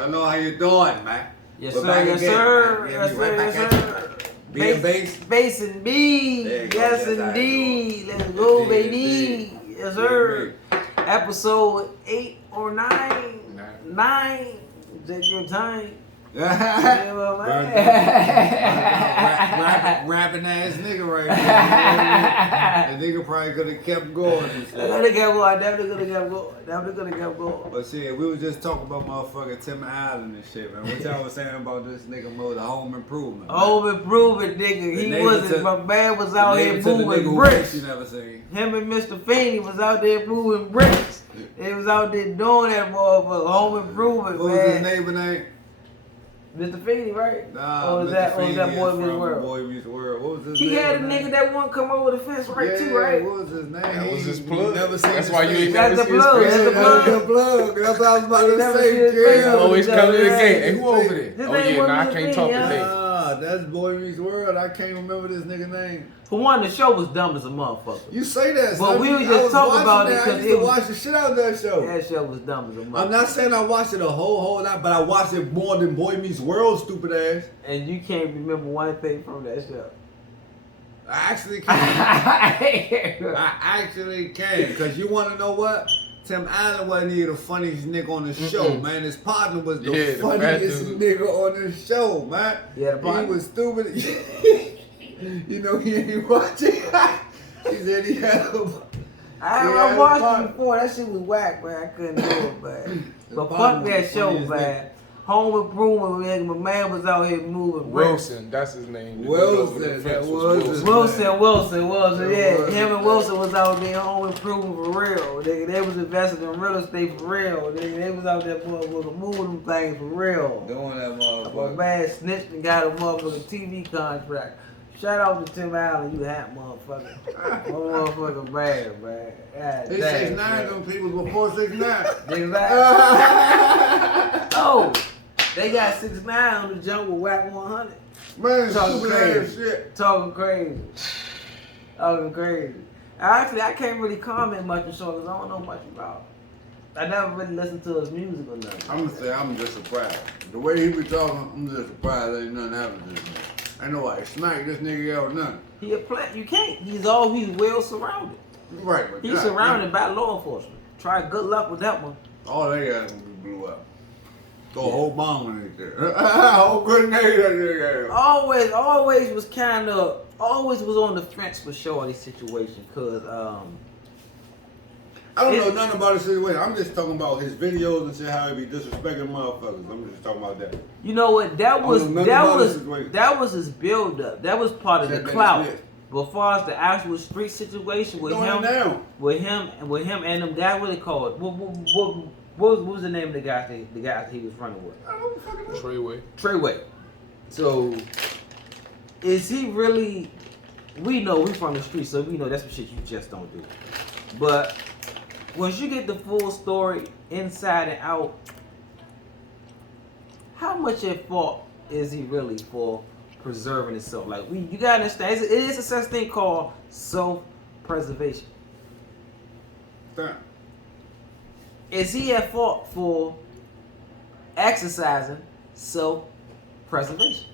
I know how you doing, man. Yes, We're sir. back Yes, again, sir. man. Yes, We sir. right back Yes, at sir. B and Base. Base and B. There you go. Yes, That's how it indeed. goes. Let's go, Indeed, baby. indeed. Yes, sir. Episode 8 or 9. 9. Take your time. Yeah, well, man. Rapping ass nigga right there. That nigga probably could have kept going and shit. Definitely could have kept going. But shit, we was just talking about motherfucking Tim Allen and shit, man. What y'all was saying about this nigga mode, the home improvement? Man? Home improvement, nigga. He wasn't. My man was out here moving bricks. You never seen. Him and Mr. Feeney was out there moving bricks. They was out there doing that motherfucker. Home improvement, what man. What was his neighbor name? Mr. Feeney, right? Nah, or was that Boy Meets World? Boy Meets World. What was his He name? had a nigga that wouldn't come over the fence, right? Too, right? What was his name? That was his plug. Never seen That's his why you face. ain't That's never the plug. seen his That's the plug. The plug. That's what I was about to Never say. seen his face. Yeah. Always come to the Yeah. gate. Hey, who over there? His Oh name yeah, wasn't nah, I Mr. can't talk Feeney, today. Nah, that's Boy Meets World. I can't remember this nigga name. For one, the show was dumb as a motherfucker. You say that, But son. we was I just talking about it I because used it to was. watch the shit out of that show. That show was dumb as a motherfucker. I'm not saying I watched it a whole lot, but I watched it more than Boy Meets World, stupid ass. And you can't remember one thing from that show. I actually can. I actually can. Because you want to know what? Tim Allen wasn't even the funniest nigga on the show, man. His partner was the funniest nigga on the show, man. Yeah, the partner. He was stupid. You know, he ain't watching. He said he had a... I watched it before. That shit was whack, man. I couldn't do it, man. But fuck that show, man. Home improvement, man. My man was out here moving. Wilson, that's his name. Wilson, Wilson. Yeah, him and Wilson was out there home improvement for real. They was investing in real estate for real. They was out there motherfucking moving them things for real. Doing that motherfucker. My man snitched and got a motherfucking TV contract. Shout out to Tim Allen, you hot motherfucker. Motherfucking bad, man. God They damn, 6'9", man. them people before 6'9". Exactly. Oh, they got 6'9" on the jump with whack 100. Man, Talking stupid crazy. ass shit. Talking crazy. Actually, I can't really comment much on the show because I don't know much about it. I never really listened to his music or nothing. I'm gonna say I'm just surprised. The way he be talking, I'm just surprised ain't nothing happened to this nigga. Ain't nobody smack this nigga out or nothing. He a plant. You can't. He's well surrounded. Right, but He's God, surrounded by law enforcement. Try good luck with that one. all they got gonna be blew up. Throw a whole bomb in it there. A whole grenade at nigga. Always was on the fence with Shorty's situation, cause I don't know nothing about the situation. I'm just talking about his videos and shit, how he be disrespecting motherfuckers. I'm just talking about that. you know what? That was his build up. That was part of the That nigga clout. Smith. But far as the actual street situation with Going him, down. with him and them guys, what they call it? What was the name of the guys he was running with? I don't fucking know. Treyway. So, is he really? We know we from the street, so we know that's some shit you just don't do. But once you get the full story inside and out, how much at fault is he really for preserving himself? Like you gotta understand, it is a such thing called self-preservation. Damn. Is he at fault for exercising self-preservation?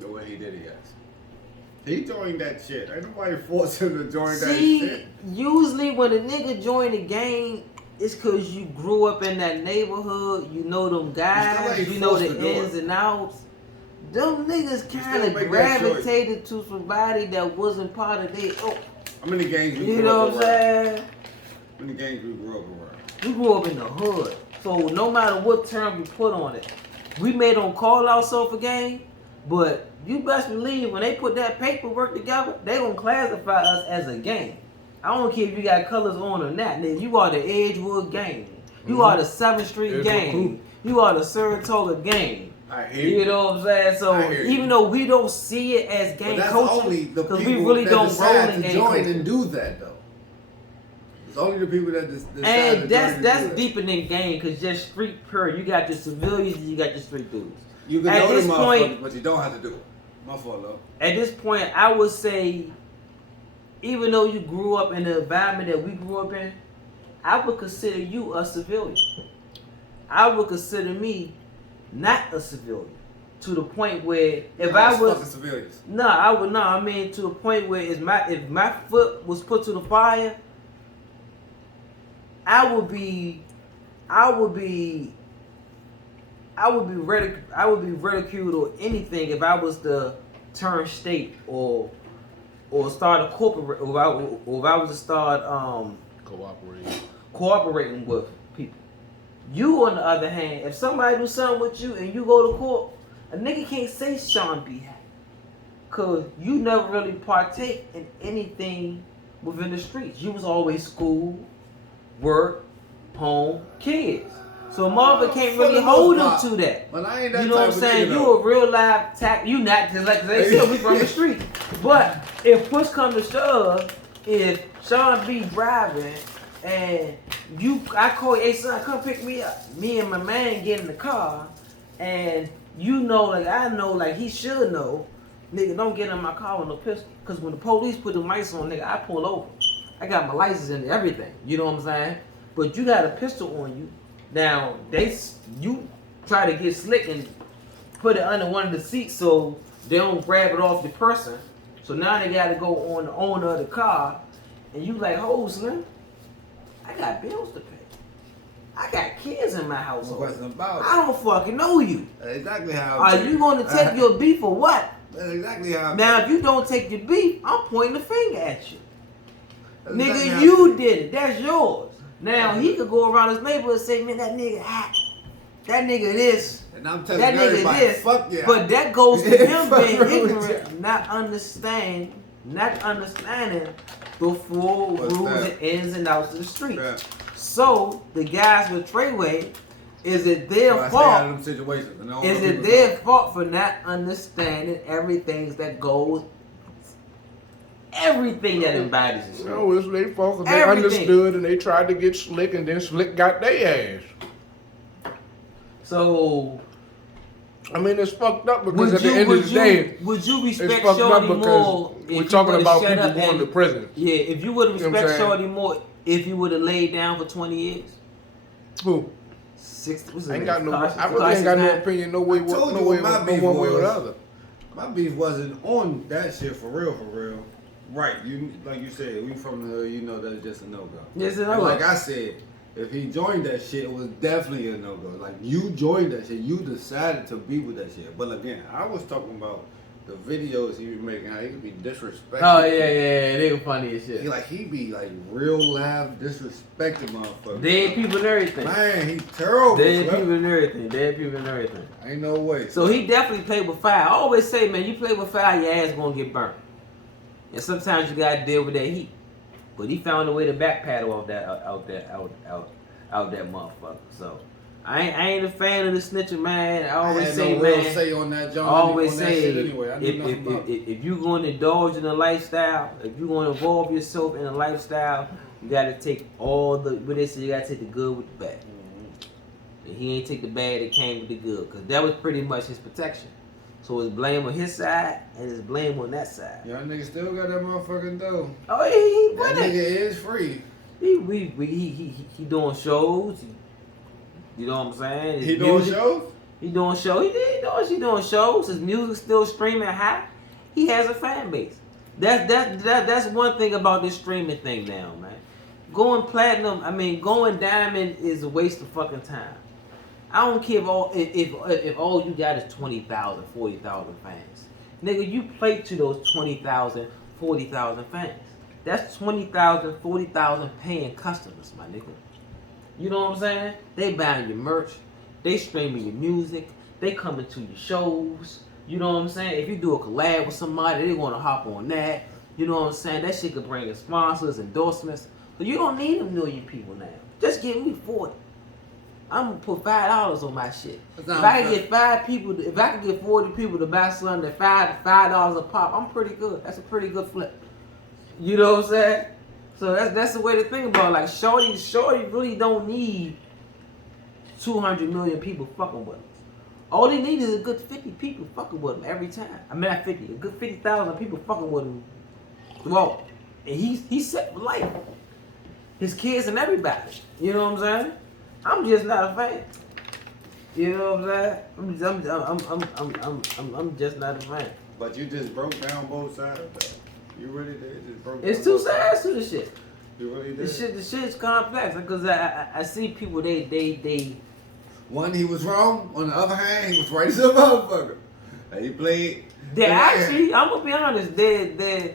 The way he did it, yes. He joined that shit. Ain't nobody forced him to join that See, shit. usually when a nigga join the gang, it's cause you grew up in that neighborhood, you know them guys, ain't you know forced the to do ins it. and outs. Them niggas still kind of make that choice. gravitated to somebody that wasn't part of their How many gangs we you grew know up what I'm around? saying? How many gangs we grew up around? We grew up in the hood. So no matter what term you put on it, we may don't call ourselves a gang, but you best believe when they put that paperwork together, they gonna classify us as a gang. I don't care if you got colors on or not. Nigga, you are the Edgewood gang. You are the 7th Street Edgewood gang. crew. You are the Saratoga gang. I hear You you. know what I'm saying? So I hear you. even though we don't see it as But gang that's culture, only the people we really that don't roll decide in to gang join culture. and do that, though. It's only the people that decide to And join and that's do that. deeper than gang, cause just street pure. You got your civilians and you got your street dudes. You can At know this them point- motherfuckers, but you don't have to do it. My fault, though. At this point, I would say, even though you grew up in the environment that we grew up in, I would consider you a civilian. I would consider me not a civilian. To the point where if I was fucking civilians. No, I would no. I mean, to the point where if my foot was put to the fire, I would be ridiculed or anything if I was to turn state or start a corporate or if I was to start cooperating with people. You on the other hand, if somebody do something with you and you go to court, a nigga can't say Sean B. happy. Cause you never really partake in anything within the streets. You was always school, work, home, kids. So a motherfucker can't really hold them to that. But I ain't that you know what I'm saying? You a real live you not just like they said, we from the street. But if push comes to shove, if Sean B driving and I call you, hey son, come pick me up. Me and my man get in the car and you know, like I know, like he should know, nigga, don't get in my car with no pistol. Cause when the police put the lights on, nigga, I pull over. I got my license and everything. You know what I'm saying? But you got a pistol on you. Now you try to get slick and put it under one of the seats so they don't grab it off the person. So now they got to go on the owner of the car, and you like, hold Slim, I got bills to pay. I got kids in my household. No question about it. I don't fucking know you. That's exactly how. Are you going to take your beef or what? That's exactly how. Now, if you don't take your beef, I'm pointing the finger at you. That's Nigga, exactly you did it. That's yours. Now, he could go around his neighborhood and say, man, that nigga hot. That nigga this. And I'm telling that nigga everybody, this. fuck yeah. But that goes to him being Fuck ignorant, not understanding the full What's rules that? and ins and outs of the street. Yeah. So, the guys with Treyway, is it their So I stay out fault? of them situations. And I don't Is know it people their fault for not understanding everything that goes, everything that embodies it? No, it's their fault 'cause they Everything. understood and they tried to get slick and then slick got their ass. So, I mean, it's fucked up because at the end of the day, would you it's respect fucked up Shorty because more? we're talking about people going to prison. Yeah, if you would have You know what I'm respect saying? Shorty more if you would have laid down for 20 years. Who? 60, I really ain't got no opinion, no way, I told no you way, what my no beef one way or was. the other. My beef wasn't on that shit for real. Right, you like you said, we from the hood, you know that's just a no-go. Yes, And like I said, if he joined that shit, it was definitely a no-go. Like you joined that shit, you decided to be with that shit. But again, I was talking about the videos he was making, how he could be disrespectful. Oh yeah, they were funny as shit. He be like real loud, disrespecting motherfuckers. Dead people and everything. Man, he terrible. Dead bro. people and everything. Dead people and everything. Ain't no way. So he definitely played with fire. I always say, man, you play with fire, your ass gonna get burnt. And sometimes you gotta deal with that heat. But he found a way to back paddle off that out that motherfucker. So I ain't a fan of the snitching, man. I always say, no real man. say on that, John. I always on that say, shit anyway. I knew nothing about it. if you're going to indulge in a lifestyle, if you're going to involve yourself in a lifestyle, you got to take all the, what they say, you got to take the good with the bad. And he ain't take the bad that came with the good, because that was pretty much his protection. So it's blame on his side, and it's blame on that side. Y'all niggas still got that motherfucking dough. Oh, he That winning. nigga is free. He doing shows. You know what I'm saying? His He doing music- shows? He doing shows. He doing shows. His music still streaming high. He has a fan base. That's one thing about this streaming thing now, man. Going platinum, going diamond is a waste of fucking time. I don't care if all you got is 20,000, 40,000 fans. Nigga, you play to those 20,000, 40,000 fans. That's 20,000, 40,000 paying customers, my nigga. You know what I'm saying? They buying your merch. They streaming your music. They coming to your shows. You know what I'm saying? If you do a collab with somebody, they want to hop on that. You know what I'm saying? That shit could bring in sponsors, endorsements. But you don't need a million people now. Just give me 40. I'm gonna put $5 on my shit. If I can get 5 people, if I can get 40 people to buy something at $5 a pop, I'm pretty good. That's a pretty good flip. You know what I'm saying? So that's the way to think about it. Like Shorty really don't need 200 million people fucking with him. All he needs is a good 50 people fucking with him every time. Not 50, a good 50,000 people fucking with him throughout. And he's set for life. His kids and everybody. You know what I'm saying? I'm just not a fan. You know what I'm saying? I'm just not a fan. But you just broke down both sides. Though. You really did. Just broke It's down two both sides to the shit. You really did. The shit's complex because I see people they. One, he was wrong. On the other hand, he was right as a motherfucker. And he played. They actually, I'm gonna be honest. There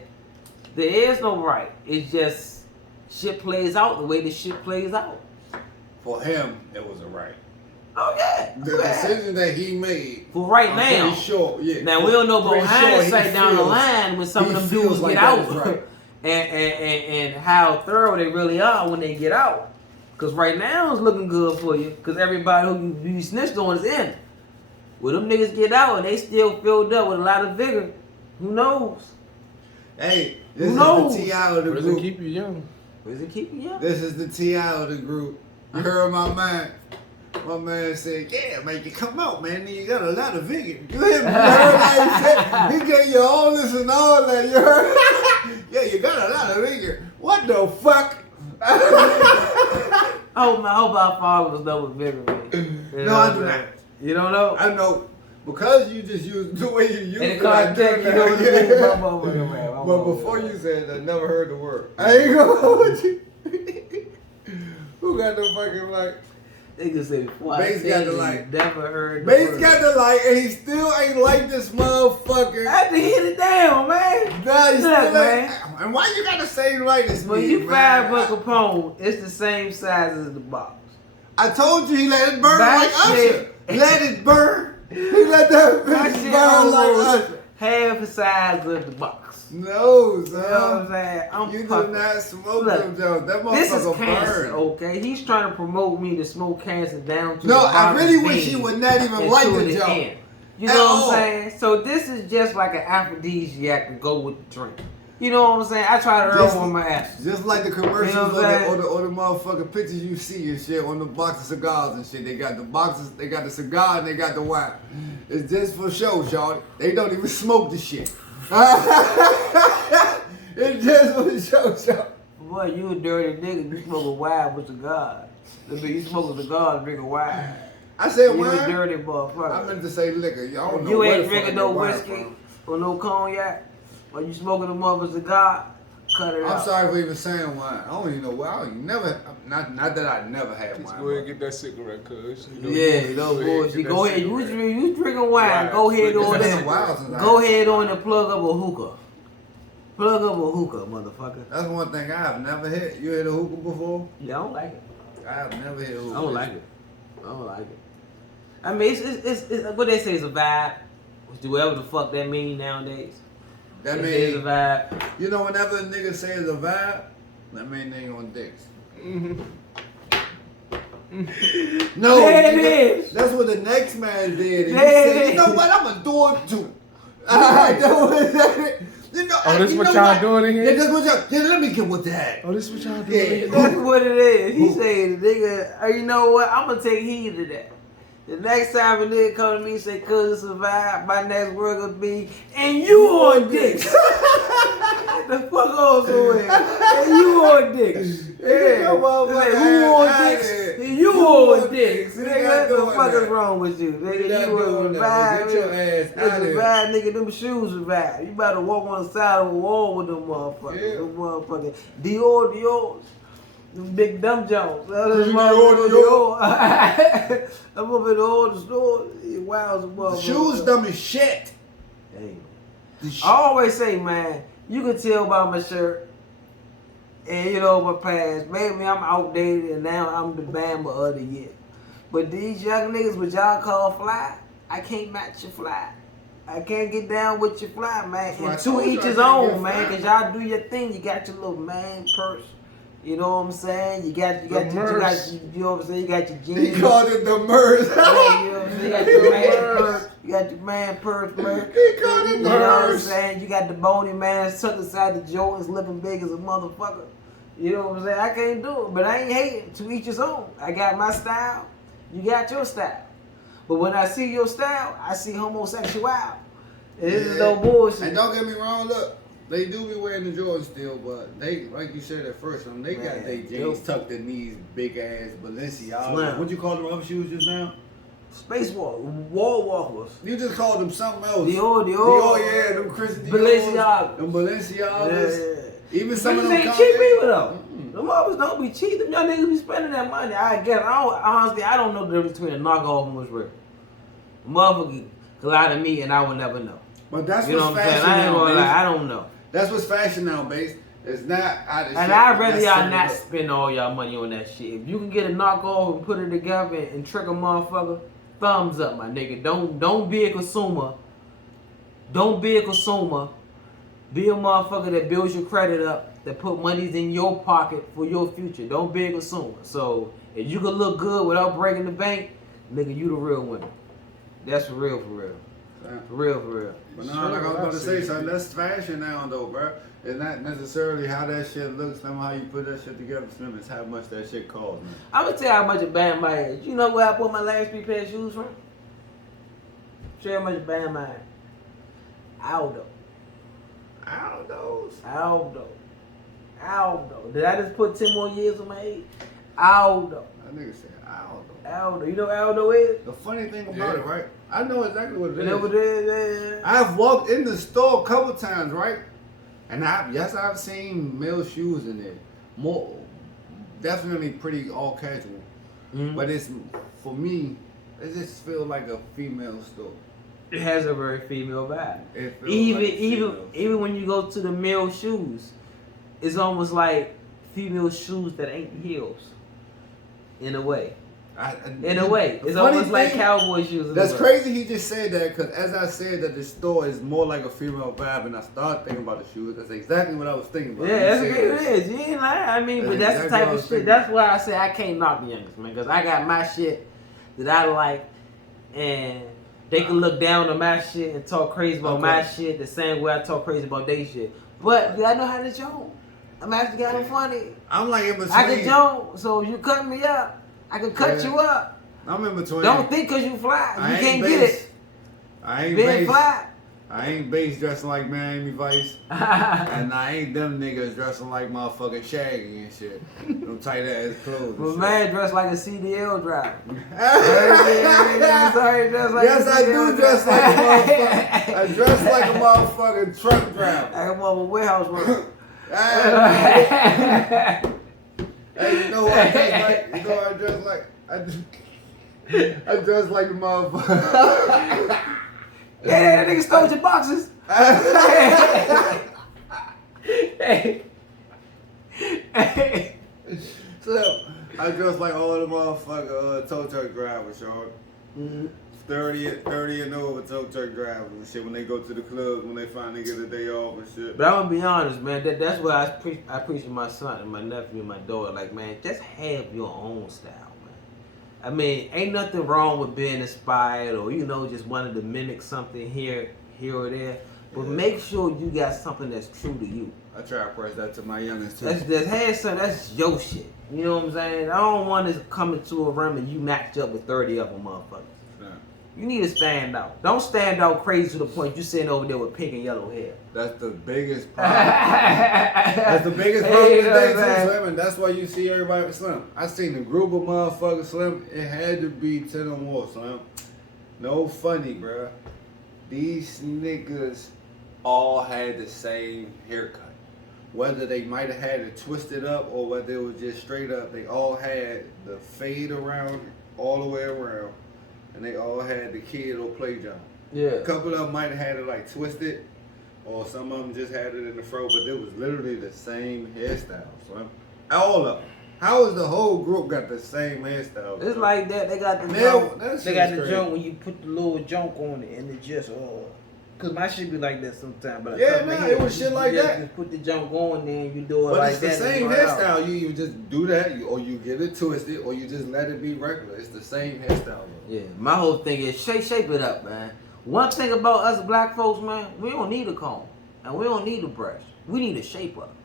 is no right. It's just shit plays out the way the shit plays out. For him, it was a right. Oh yeah. The decision that he made. For right I'm now. pretty sure. Yeah. Now we don't know about hindsight he down the feels- line when some of he them feels dudes like get that out, is right. and how thorough they really are when they get out. Cause right now it's looking good for you. Cause everybody who you snitched on is in. When them niggas get out and they still filled up with a lot of vigor, who knows? Hey, this Who is knows? the T.I. of the Prison group. keep you young. Does it keep you young? This is the T.I. of the group. You heard my man. My man said, yeah, man, you come out, man. You got a lot of vigor. You hear me? You heard how he said? He gave you all this and all that. You heard? Yeah, you got a lot of vigor. What the fuck? I hope our followers know what vigor means. No, I do not. You don't know? I know. Because you just used the way you use In it. the I context, do you know what now. it means. My motherfucker, man. My But motherfucker. before you said that, I never heard the word. I ain't gonna hold you. Who got the fucking like? Nigga said, before I Base said got the it, light. never heard the Base word. got the light and he still ain't like this motherfucker. I had to hit it down, man. Nah, he Look, still man. ain't. And why you got the same light as When me, you man? $5 Capone, it's the same size as the box. I told you he let it burn That like shit- Usher. Let it burn. He let that That bitch shit burn like almost Usher. half the size of the box. No, You know what I'm son. saying? I'm You do puffing. not smoke Look, them, Joe. That This is motherfucker cancer, burn. okay? He's trying to promote me to smoke cancer down to No, the I bottom really of the wish vein he would not even and like to the joke. end. You At know all. what I'm saying? So this is just like an aphrodisiac to go with the drink. You know what I'm saying? I try to Just- earn on my ass. Just like the commercials You know what I'm saying? or the motherfucking pictures you see and shit on the box of cigars and shit. They got the boxes, they got the cigar and they got the wine. It's just for show, y'all. They don't even smoke the shit. It's just for show. Boy, you a dirty nigga. You smoke a wine with cigars. That mean you smoke a cigar and drink a wine. I said You a wine. dirty I motherfucker. meant to say liquor. Y'all don't know You where ain't the fuck drinking I no get wine whiskey from. or no cognac, or you smoking a mother cigar, cut it I'm out. sorry for even saying wine. I don't even know why. I don't even never. Not that I never had Just wine. go ahead and get that cigarette, cuz. Yeah, no bullshit. Go ahead. You drinking wine. Right. Go ahead It's on been a there. while since I Go had ahead wine. on and plug up a hookah. Plug up a hookah, motherfucker. That's one thing I have never hit. You hit a hookah before? Yeah, I don't like it. I have never hit a hookah. I don't like it. I don't like it. I mean, it's what they say is a vibe. Do whatever the fuck that mean nowadays. That It is a means, vibe. you know, whenever a nigga say it's a vibe, that mean they on dicks. No, There it nigga, is. that's what the next man did. And he There it said, you know is. what, I'm gonna do it too. Alright, that was that. You know, Oh, this you what know y'all doing in here? Yeah, that's what y'all. Yeah, let me get with that. Oh, this what y'all Yeah. doing? That's what it is. He Who? saying, nigga, you know what? I'm gonna take heed to that. The next time a nigga come to me and say, cuz it's a vibe, my next word gonna be, and you on dicks. Get the fuck off somewhere. And you on dicks. Yeah. Come on, It's like, man. who on Outta dicks? here. And you You on on dicks. dicks. We Nigga, not what the doing fuck that. is wrong with you? We Nigga, not you doing a that. vibe. Get your ass It's outta a here. vibe, nigga. Them shoes a vibe. You better walk on the side of a wall with them motherfuckers. Yeah. Them motherfuckers. Dior. Them big dumb Jones. Dior. I'm up in the old store. Wow, as a The motherfucker. shoes dumb as shit. Hey, The sh- I always say, man, you can tell by my shirt and you know my pants. Maybe I'm outdated and now I'm the Bama of the year. But these young niggas, what y'all call fly, I can't match your fly. I can't get down with your fly, man. That's why I And told to you each I his can't own, get man. fly. Cause y'all do your thing. You got your little man purse. You know what I'm saying? You got you know what I'm saying? You got your jeans. He called it the MERS. Yeah, you know what I'm saying? You got your man purse. You got your man purse, man. He called it You the know what I'm MERS. saying? You got the bony man stuck inside the Jordans looking big as a motherfucker. You know what I'm saying? I can't do it, but I ain't hating. To each his own. I got my style. You got your style. But when I see your style, I see homosexuality. And this is no bullshit. And don't get me wrong, look, they do be wearing the Jordans still, but they, like you said at first, they got Man, their jeans tucked in these big ass Balenciaga. Slim. What you call them other shoes just now? wall walkers. You just called them something else. Dior, yeah, them Christian Balenciagas. Them Balenciagas. Yeah. Even some of them ain't cheap either though. Them others don't be cheap. Them y'all niggas be spending that money. I guess. Honestly, I don't know the difference between a knockoff and what's real. Motherfucker could lie to me and I would never know. But that's you know what's what I'm saying? fashion I ain't now, gonna lie. Base. I don't know. That's what's fashion now, Base. It's not out of shit. And I'd rather That's y'all something not else. spend all y'all money on that shit. If you can get a knockoff and put it together and trick a motherfucker, thumbs up, my nigga. Don't be a consumer. Don't be a consumer. Be a motherfucker that builds your credit up, that put monies in your pocket for your future. Don't be a consumer. So if you can look good without breaking the bank, nigga, you the real winner. That's for real, for real. For real, for real. But no, like I was about to say, son, that's fashion now, though, bro. It's not necessarily how that shit looks, Slim, how you put that shit together, Slim. It's how much that shit costs, man. I'm gonna tell you how much a band my is. You know where I bought my last 3 pair of shoes from? Show you how much a band mine. Aldo. Did I just put 10 more years on my age? Aldo. That nigga said Aldo. Aldo. You know what Aldo is? The funny thing about it, right? I know exactly what it You know what it is? Yeah. I've walked in the store a couple times, right? And I've seen male shoes in there. More, definitely pretty all casual. Mm-hmm. But it's, for me, it just feels like a female store. It has a very female vibe. It feels like a female Even when you go to the male shoes, it's almost like female shoes that ain't heels. In a way. It's almost like cowboy shoes. That's crazy he just said that, because as I said that the store is more like a female vibe, and I started thinking about the shoes, that's exactly what I was thinking about. Yeah, that's what it is. You ain't lying. I mean, but that's the type of shit. That's why I say I can't knock the youngest, man, because I got my shit that I like, and they can look down on my shit and talk crazy about my shit the same way I talk crazy about their shit. But do I know how to joke? I'm actually kind of funny. I'm like in between. I can joke, so if you cut me up, I can cut you up. I'm in between. Don't think because you fly, you can't base. get it. I ain't Being base. fly. I ain't base dressing like Miami Vice. And I ain't them niggas dressing like motherfucking Shaggy and shit. Them tight ass clothes. My man dressed like a CDL driver. Yes, I do dress like a motherfucker. I dress like a motherfucking truck driver. Like a mother warehouse worker. Hey, you know what I dress like? You know what I dress like? I dress like a motherfucker. Yeah, that nigga stole your boxes. Hey. So, I dress like all the motherfucker tow truck drivers, y'all. 30 and over tow truck drivers and shit when they go to the clubs, when they finally get a day off and shit. But I'm gonna be honest, man. That's what I preach to my son and my nephew and my daughter. Like, man, just have your own style, man. I mean, ain't nothing wrong with being inspired or just wanting to mimic something here or there. But make sure you got something that's true to you. I try to press that to my youngest too. That's your shit. You know what I'm saying? I don't want to come into a room and you match up with 30 of them motherfuckers. Yeah. You need to stand out. Don't stand out crazy to the point you sitting over there with pink and yellow hair. That's the biggest problem. That's the biggest problem today too, Slim, and that's why you see everybody Slim. I seen a group of motherfuckers, Slim. It had to be 10 or more, Slim. No funny, bruh. These niggas all had the same haircut. Whether they might have had it twisted up or whether it was just straight up, they all had the fade around all the way around, and they all had the kid or play jump. Yeah. A couple of them might have had it like twisted, or some of them just had it in the fro, but it was literally the same hairstyle, son. All of them. How is the whole group got the same hairstyle? It's like that. They got the Man, joke. that They got shit's the crazy. joke when you put the little junk on it and it just cause my shit be like that sometimes. But Yeah, man, it was shit like that. Just put the junk on there and you do it But like it's the that. same and out. hairstyle. You just do that, or you get it twisted, or you just let it be regular. It's the same hairstyle. Bro. Yeah, my whole thing is shape it up, man. One thing about us black folks, man, we don't need a comb and we don't need a brush. We need a shape up.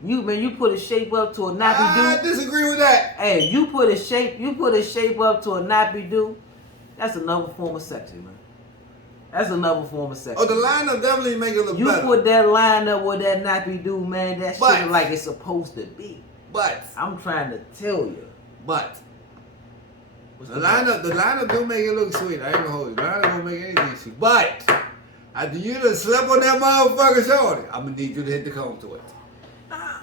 You put a shape up to a nappy I do. disagree with that. Hey, you put a shape up to a nappy do. That's another form of sexy, man. That's another form of sexy. Oh, the lineup definitely make it look You better. put that line up with that nappy do, man. That But- shit like it's supposed to be. But I'm trying to tell you. But What's The lineup do make it look sweet. I ain't gonna hold you. The lineup don't make anything sweet. But after you done slept on that motherfucker, shorty, I'm gonna need you to hit the comb to it.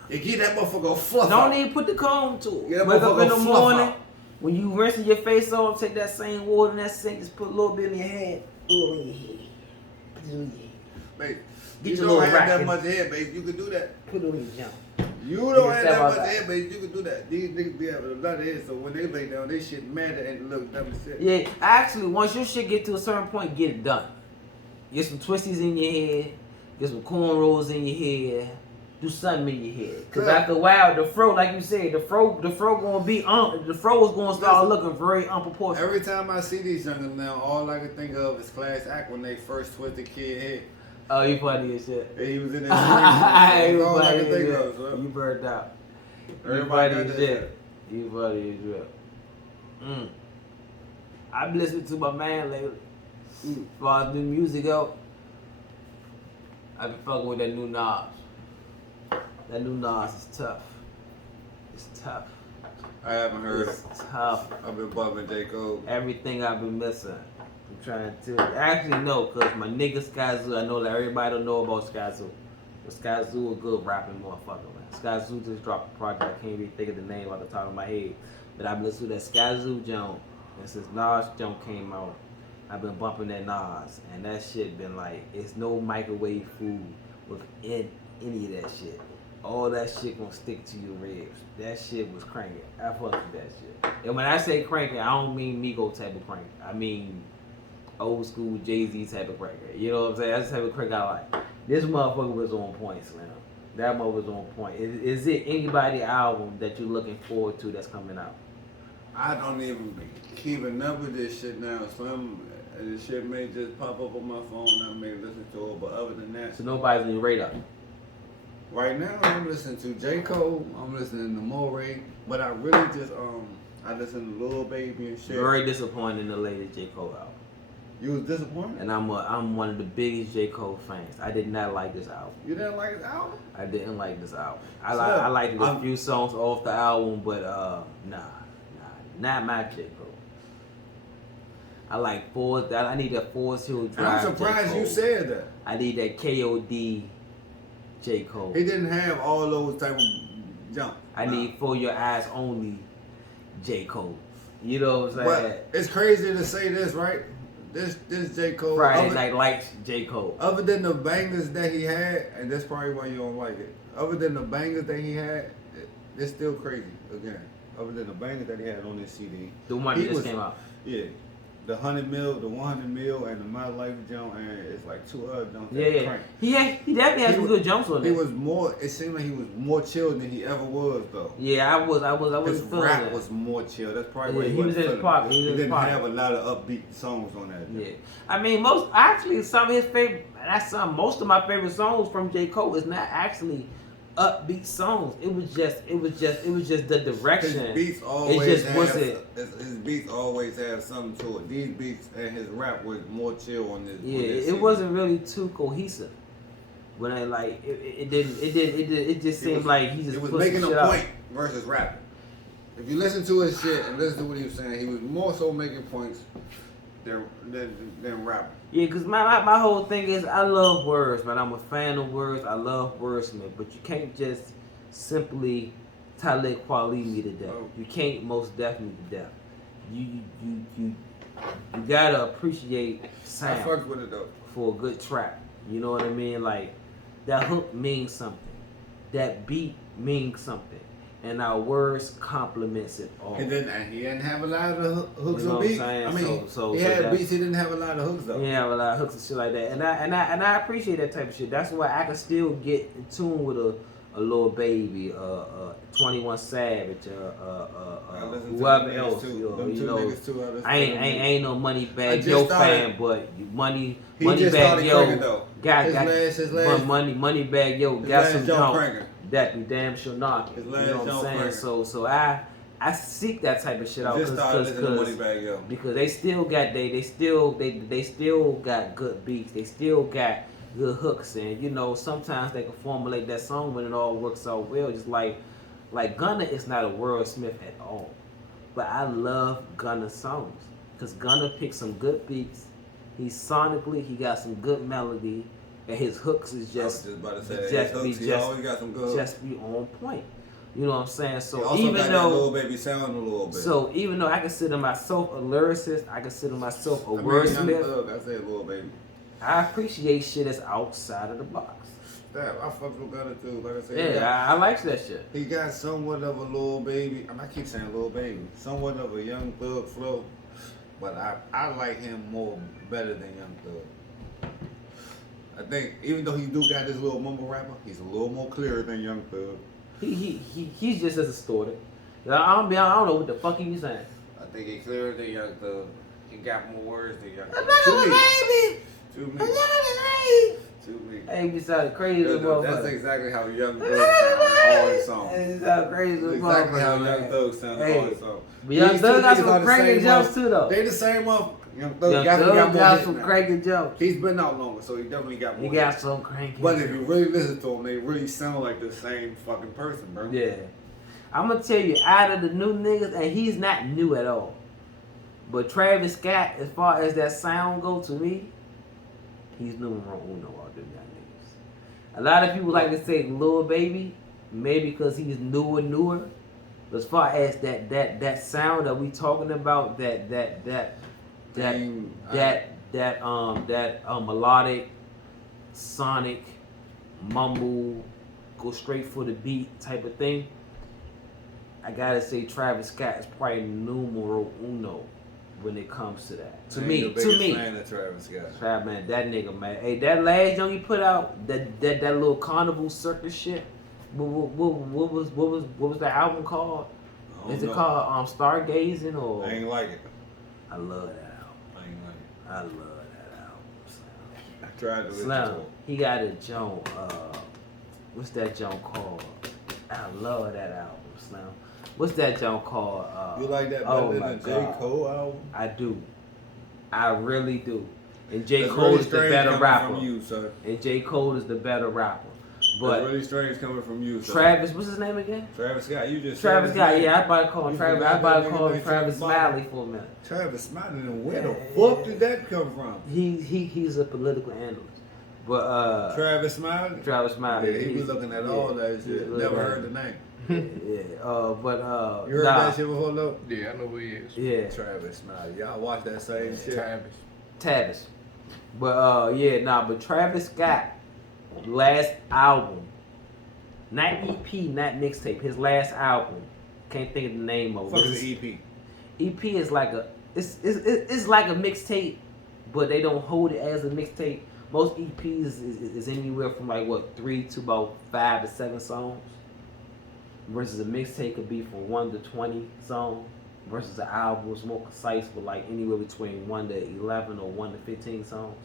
You get that motherfucker fluff Don't out. even put the comb to it. Get that Wake up in the motherfucker fluff morning, out. when you rinsing your face off, take that same water in that sink, just put a little bit in your head. Put it in your head. Put it in your head. Babe, Get you your don't little have racket. that much hair, babe. You can do that. Put it on your jump. You don't have step that much outside. hair, babe. You can do that. These niggas be having a lot of hair, so when they lay down, they shit matter and look dumb as shit. Yeah, actually, once your shit get to a certain point, get it done. Get some twisties in your hair. Get some cornrows in your hair. Do something in your head. Cause after a while, the fro, like you said, the fro gonna be the fro is gonna start looking very unproportionate. Every time I see these youngins now, all I can think of is Class Act when they first twisted kid head. Oh, you funny as shit. And he was in that screen. That's all I can think of, son. You burnt out. Everybody You got funny as that shit. You funny as shit. I've been listening to my man lately. As far as new music go, I've been fucking with that new Nas. That new Nas is tough. It's tough. I haven't heard it. It's tough. I've been bumping J. Cole. Everything I've been missing. I'm trying to actually no, cause my nigga Skyzoo, I know that everybody don't know about Skyzoo. But Skyzoo a good rapping motherfucker, man. Skyzoo just dropped a project. I can't even think of the name off the top of my head. But I've been listening to that Skyzoo Jones. And since Nas Jones came out, I've been bumping that Nas. And that shit been like, it's no microwave food within any of that shit. All that shit gonna stick to your ribs. That shit was cranking. I fucked with that shit. And when I say cranking, I don't mean Migo type of crank. I mean old school Jay-Z type of cranker. You know what I'm saying? That's the type of crank I like. This motherfucker was on point, Slim. That mother was on point. Is it anybody album that you're looking forward to that's coming out? I don't even keep a number of this shit now. Some this shit may just pop up on my phone and I may listen to it, but other than that, So nobody's on your radar. right now I'm listening to J. Cole, I'm listening to Moray, but I really just I listen to Lil Baby and shit. Very disappointed in the latest J. Cole album. You was disappointed? And I'm one of the biggest J. Cole fans. I did not like this album. You didn't like his album? I didn't like this album. So, I liked a few songs off the album, but not my J. Cole. I like Forest. I need that Forest Hill Drive. I'm surprised J. Cole. you said that. I need that KOD J. Cole. He didn't have all those type of jump. I need For Your Eyes Only J. Cole. You know what I'm saying? But it's crazy to say this, right? This J. Cole. Friday Night Lights J. Cole. Other than the bangers that he had, and that's probably why you don't like it. Other than the bangers that he had, it's still crazy. Again, other than the bangers that he had on this CD, The one that just came out. Yeah, the 100 mil, the 100 mil, and the My Life jump, and it's like two other jumps. Yeah. He definitely had some good jumps on He there. was more. It seemed like he was more chill than he ever was, though. Yeah, I was His feeling rap that. was more chill. That's probably why Yeah, he he was wasn't in his feeling pocket. it. He was He in his didn't pocket. have a lot of upbeat songs on that. Yeah, I mean most of my favorite songs from J. Cole is not actually upbeat songs. It was just the direction. His beats always have something to it. These beats and his rap was more chill on this. Yeah, on this it CD. wasn't really too cohesive. When I like it just seemed like he just It was put making some a shit out. point versus rapping. If you listen to his shit and listen to what he was saying, he was more so making points than rapping. Yeah, cause my whole thing is I love words, man. I'm a fan of words. I love wordsmith, but you can't just simply Talib Kweli me to death. Oh. You can't most definitely to death. You gotta appreciate I sound fucked with it though. for a good track. You know what I mean? Like that hook means something. That beat means something. And our words complements it all. And he didn't have a lot of hooks You know or what I'm beats. saying? I mean, So he had that's- beats. He didn't have a lot of hooks though. Yeah, a lot of hooks and shit like that, and I appreciate that type of shit. That's why I can still get in tune with a Lil Baby, 21 Savage, whoever else. I ain't no Money Bag Yo fan, but Money Bag Yo got Money Bag Yo got some jump that be damn sure knocking. You know what I'm saying? So I seek that type of shit out because they still got they still got good beats. They still got good hooks, and you know sometimes they can formulate that song when it all works out well. Just like Gunna is not a wordsmith at all. But I love Gunna's songs because Gunna picks some good beats. He's sonically, he got some good melody, and his hooks is just he always got some good. Just be on point. You know what I'm saying? So he also even got though that little baby sound a little bit. So even though I consider myself a lyricist, I consider myself a Young wordsmith. Thug, I said little baby. I appreciate shit that's outside of the box. Damn, I fuck with Gunna too. Like I said, Yeah, I like that shit. He got somewhat of a little baby. I keep saying little baby. Somewhat of a Young Thug flow, but I like him better than Young Thug. I think even though he do got this little mumble rapper, he's a little more clearer than Young Thug. He's just as distorted. I don't know what the fuck he was saying. I think he's clearer than Young Thug. He got more words than Young Thug. Another baby. To me. To me. Hey, we sounded crazy as That's exactly how Young Thug sounds in all his songs. Hey, sound crazy as Exactly how Young Thug sounds in all his songs. But Young Thug got some cranking jumps too, though. They the same up. Young Thug got some cranking jumps. He's been out longer, so he definitely got more. He got some cranking. But if you really listen to him, they really sound like the same fucking person, bro. Yeah. I'm gonna tell you, out of the new niggas, and he's not new at all. But Travis Scott, as far as that sound go to me, he's numero uno out them young niggas. A lot of people like to say Lil Baby, maybe because he's newer. But as far as that sound that we talking about, that melodic, sonic, mumble, go straight for the beat type of thing, I gotta say Travis Scott is probably numero uno when it comes to that. To me. Fan of Travis Scott. Man, that nigga, man. Hey, that last joint he put out, that little carnival circus shit. What was the album called? Is it called Stargazing or? I ain't like it. I love that album. I love that album. I tried to listen to it. He got a joint. What's that joint called? I love that album, Slim. What's that joint called? You like that better than the J. Cole album? I do. I really do. And J. Cole is the better rapper. From you, sir. And J. Cole is the better rapper. But it's really strange coming from you, sir. Travis, what's his name again? Travis Scott. You just Travis Scott. Yeah, I about to call him Travis. I about to call him Travis Smiley for a minute. Travis Smiley. Where the fuck did that come from? He's a political analyst. But Travis Smiley. Travis Smiley. Yeah, he be looking at all that shit. Never heard the name. Yeah. You heard that shit before, though? Yeah, I know who he is. Yeah. Travis Smiley. Y'all watch that same shit. Tavis. But but Travis Scott, last album, not EP, not mixtape, his last album. Can't think of the name of it. What is EP? EP is like it's like a mixtape, but they don't hold it as a mixtape. Most EPs is anywhere from like 3 to about 5 to 7 songs. Versus a mixtape could be from 1 to 20 songs. Versus an album is more concise with like anywhere between 1 to 11 or 1 to 15 songs.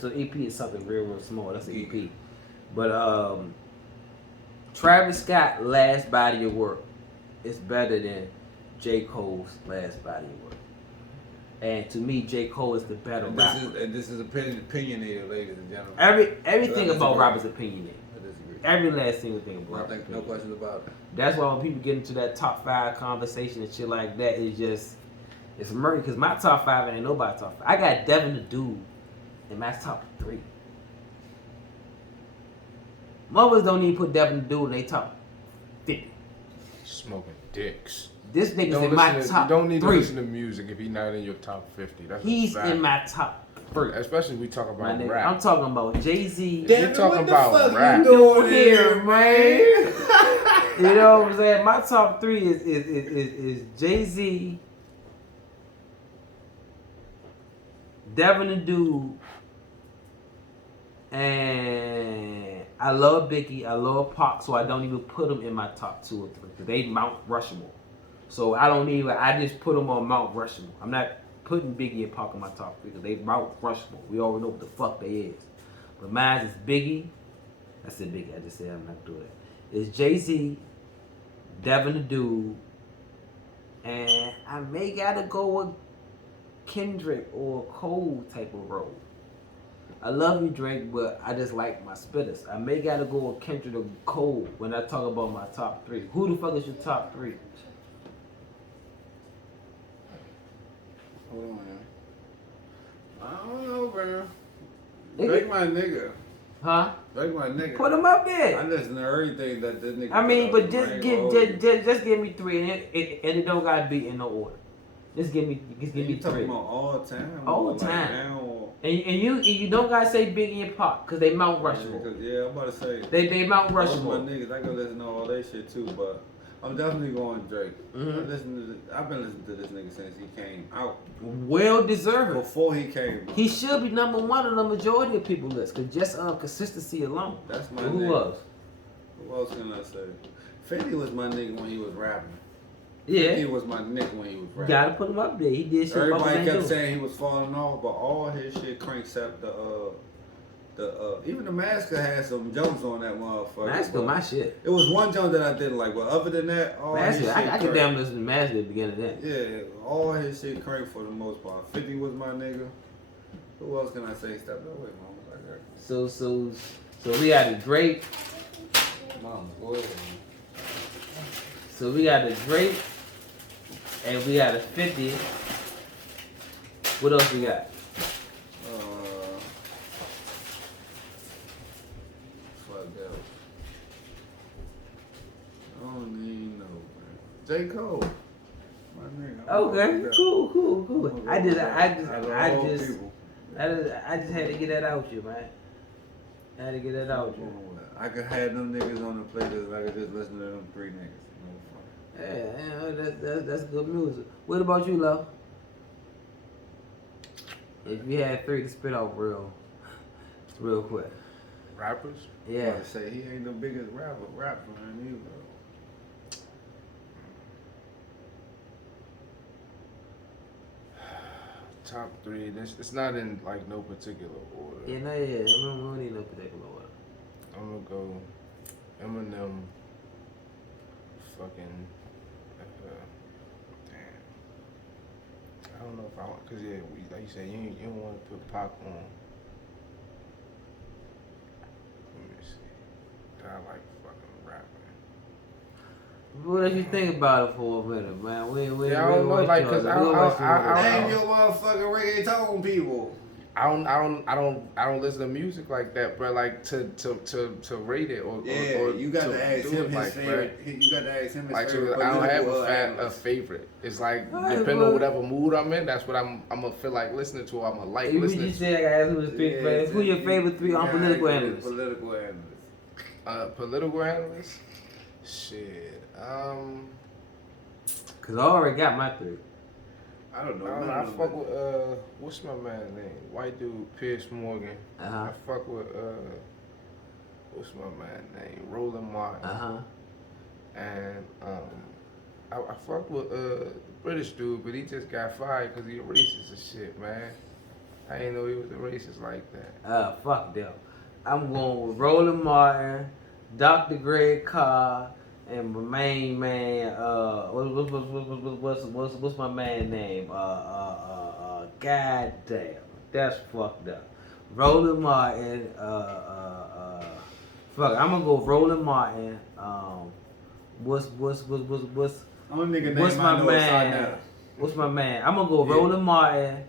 So EP is something real small. That's an EP. But Travis Scott's last body of work is better than J. Cole's last body of work. And to me, J. Cole is the better rapper. This is opinionated, ladies and gentlemen. Everything about rap is opinionated. I disagree. Every last single thing about I think no question about it. That's why when people get into that top 5 conversation and shit like that, it's murky. Because my top 5 ain't nobody top 5. I got Devin the Dude in my top 3. Mothers don't even put Devin the Dude in their top 50. Smoking dicks. This nigga's in my top 3. You don't need to listen to music if he's not in your top 50. He's in my top 3. Especially we talk about rap. I'm talking about Jay-Z. You're talking about rap. You doing here, man? You know what I'm saying? My top 3 is Jay-Z, Devin the Dude, and I love Biggie, I love Pac, so I don't even put them in my top 2 or 3 because they Mount Rushmore. So I just put them on Mount Rushmore. I'm not putting Biggie and Pac in my top 3 because they Mount Rushmore. We already know what the fuck they is. But mine is Biggie. I said Biggie. I just said I'm not doing it. It's Jay-Z, Devin the Dude, and I may gotta go with Kendrick or Cole type of role. I love you, Drake, but I just like my spitters. I may gotta go with Kendrick or Cole when I talk about my top 3. Who the fuck is your top 3? Hold on, man. I don't know, bro. Drake my nigga. Huh? Drake my nigga. Put him up there. I listen to everything that this nigga. I mean, put but out. just I ain't give gonna hold you. just give me 3, and it don't gotta be in no order. Just give me You 3. talking about all time? All Like time. now? And you don't gotta say Biggie and Pop, cause they Mount Rushmore. Yeah, I'm about to say. They Mount Most of Rushmore. my niggas, I can listen to all that shit too, but I'm definitely going Drake. Mhm. I've been listening to this nigga since he came out. Well deserved. Before he came out. He should be number 1 on the majority of people's list, cause just consistency alone. That's my Who nigga. else? Who else can I say? 50 was my nigga when he was rapping. Yeah. He was my nigga when he was rapping. Gotta put him up there. He did shit. Everybody motherfuckers kept ain't do. saying he was falling off, but all his shit cranks up even the Masker had some jumps on that motherfucker. Masker, my shit. It was one jump that I didn't like, but other than that, all his Masker, shit I could cranked. damn listen to Masker at the beginning of that. Yeah, all his shit cranked for the most part. 50 was my nigga. Who else can I say? Step away, mama. Like that. So we got a Drake. Mama, go ahead. So we got a Drake, and we got a 50. What else we got? Fuck that. I don't even know, man. J. Cole. My nigga. Okay, cool. I just had to get that out you, man. I had to get that out you. I could have them niggas on the playlist. I could just listen to them 3 niggas. Yeah, that's good music. What about you, Lo? If you had 3 to spit off real quick. Rappers? Yeah. I say he ain't the biggest rapper man either. Top 3. It's not in like no particular order. Yeah, no, yeah. We don't need no particular order. I'm gonna go Eminem. Fucking. Damn. I don't know if I want, cause yeah, like you said, you don't want to put Pac on. Let me see. I like fucking rapping. What did you think about it for a minute, man? I don't know, like, cause I Name your motherfucking reggaeton people. I don't listen to music like that, but like to rate it or you got to ask him his like, favorite. You got to ask him his like, favorite. I don't have a political favorite. It's like Alright, depending bro. on whatever mood I'm in, that's what I'm gonna feel like listening to. I'm gonna like You listening. just said I gotta ask who his 3 friends. Who your favorite 3 political analysts? Political analysts. Political analyst. Shit. Cause I already got my 3. I don't know. I fuck with what's my man's name? White dude, Pierce Morgan. Uh-huh. I fuck with what's my man's name? Roland Martin. Uh-huh. And I fuck with the British dude, but he just got fired because he a racist and shit, man. I didn't know he was a racist like that. Fuck them. I'm going with Roland Martin, Dr. Greg Carr, and my main man. What's my man name? God damn, that's fucked up. Roland Martin. Fuck. I'm gonna go Roland Martin. What's Only nigga What's name my I know is man? Sarnetta. What's my man? I'm gonna go Yeah. Roland Martin,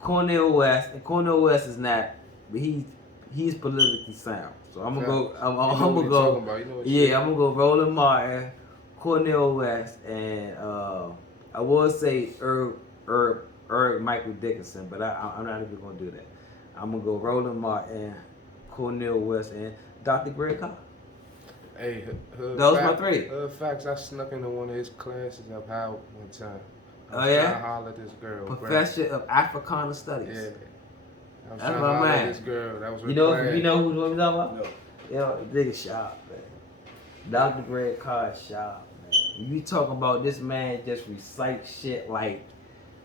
Cornel West, and Cornel West is not, but he's politically sound. So I'm gonna go. I'm gonna go. Yeah, I'm gonna go Roland Martin, Cornel West, and I would say Eric Michael Dickinson, but I'm not even gonna do that. I'm gonna go Roland Martin, Cornel West, and Dr. Greg Carr. Hey, Those my 3. Facts, I snuck into one of his classes of Howard one time. I was Oh, yeah? trying to holler at this girl. Professor of Africana Studies. Yeah. I was That's trying to my holler man. at this girl. That was her You know class. who I'm talking about? No. Yo, nigga sharp, man. Dr. Greg Carr is sharp, man. You talking about this man just recite shit like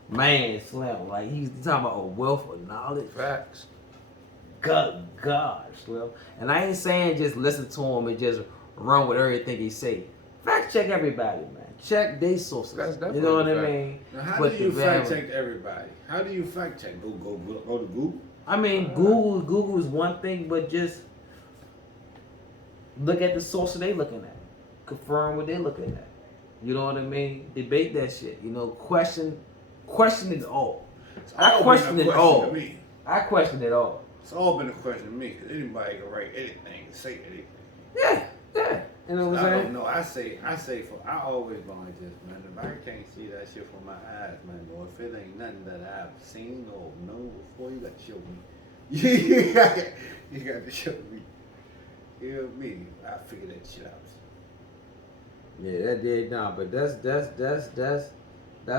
man Slim. Like he's talking about a wealth of knowledge. Facts. God, Slim. And I ain't saying just listen to him and just run with everything he say. Fact check everybody, man. Check their sources. That's You know what I definitely mean? Now, how But do you the fact value- check everybody? How do you fact check? Go to Google. I mean, Google is one thing, but just look at the source they looking at. Confirm what they looking at. You know what I mean? Debate that shit. You know, question question it all. It's I all question been a it all. to me. I question it all. It's all been a question to me, because anybody can write anything, say anything. Yeah. You know what I'm I saying? don't know. I always going just, man, if I can't see that shit from my eyes, man, or if it ain't nothing that I've seen or known before, you got to show me. You got to show me. You know me. I figure that shit out. Yeah, that did nah, but that's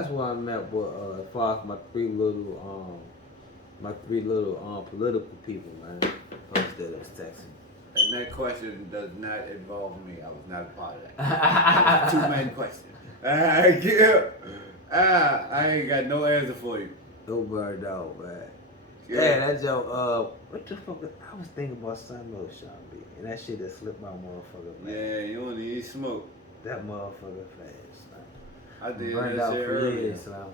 what I meant with as far as my three little political people, man. Folks that was texting. And that question does not involve me. I was not a part of that. Two main questions. I ain't got no answer for you. Nobody know, man. Yeah, that joke, what the fuck? I was thinking about something else, Sean B. And that shit that slipped my motherfucker, man. Yeah, you only eat smoke. That motherfucker fast, man. I did burned that out shit for earlier. years, so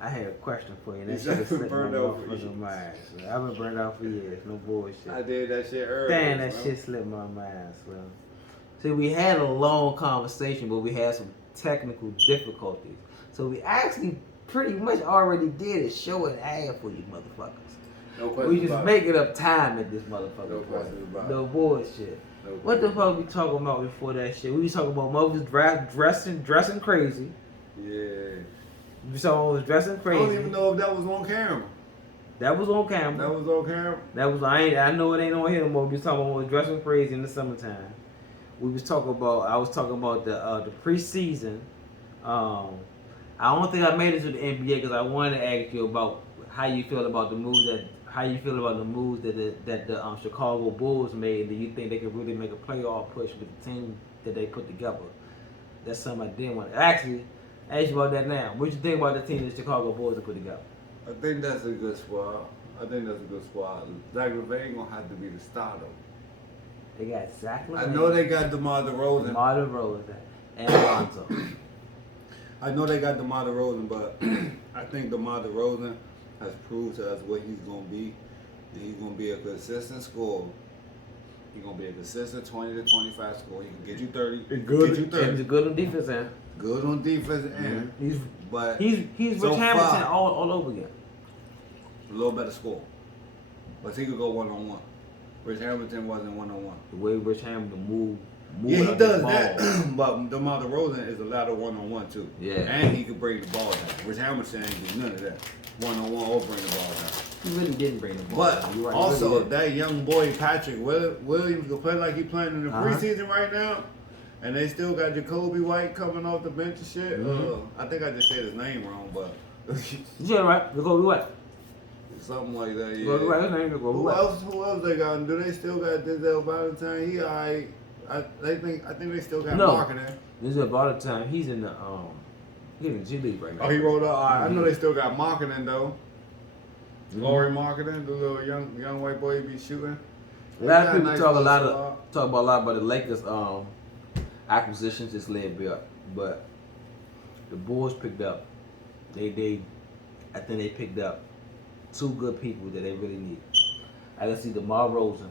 I had a question for you. And that You shit said slipped my burned out for motherfucking years. mind. So I've been burned out for years, no bullshit. I did that shit earlier. Damn, that shit slipped my mind, so. See, we had a long conversation, but we had some technical difficulties. So we actually pretty much already did a show and a half for you motherfuckers. No question We just about making up time at this motherfucker. No question about No bullshit. No What the question. fuck we talking about before that shit? We was talking about mothers dressing crazy. Yeah. We saw was dressing I crazy. don't even know if that was on camera. That was on camera. That was on camera. That was I know it ain't on here no more. We was talking about was dressing crazy in the summertime. I was talking about the preseason. I don't think I made it to the NBA because I wanted to ask you about how you feel about the moves that the Chicago Bulls made. Do you think they could really make a playoff push with the team that they put together? That's something I didn't want to actually ask you about that now. What you think about the team that the Chicago Bulls have put together? I think that's a good squad. Zach LaVine gonna have to be the starter. They got Zach LaVine. I know they got DeMar DeRozan. DeMar DeRozan and Alonzo. I know they got DeMar DeRozan, but I think DeMar DeRozan has proved to us what he's gonna be. And he's gonna be a consistent scorer. He's gonna be a consistent 20 to 25 scorer. He can get you 30. He's good. Get you 30. He's good on defense end. Good on defense end. He's so Rich Hamilton far, all over again. a little better score. But he could go one-on-one. Rich Hamilton wasn't one-on-one. The way Rich Hamilton move Yeah, he out does the ball. that. But DeMar DeRozan is a lot of one-on-one too. Yeah. And he could bring the ball down. Rich Hamilton ain't do none of that. One-on-one or bring the ball down. He really didn't bring the ball. But down. You're right, he also, really didn't. that young boy Patrick Williams will play like he playing in the Uh-huh. preseason right now. And they still got Jacoby White coming off the bench and shit. Mhm. I think I just said his name wrong, but Yeah, right. Jacoby White. something like that. Yeah. Jacoby White. His name is Jacoby White. Who else they got? Do they still got Denzel Valentine? He alright. I think they still got No. marketing. This is about the time he's in the G League right now. Oh, he rolled up. I know they still got marketing though. Mhm. Laurie marketing, the little young white boy he be shooting. A lot of They got people nice talk little squad. a lot about the Lakers acquisitions this led up, but the Bulls picked up. I think they picked up two good people that they really need. I can see DeMar DeRozan,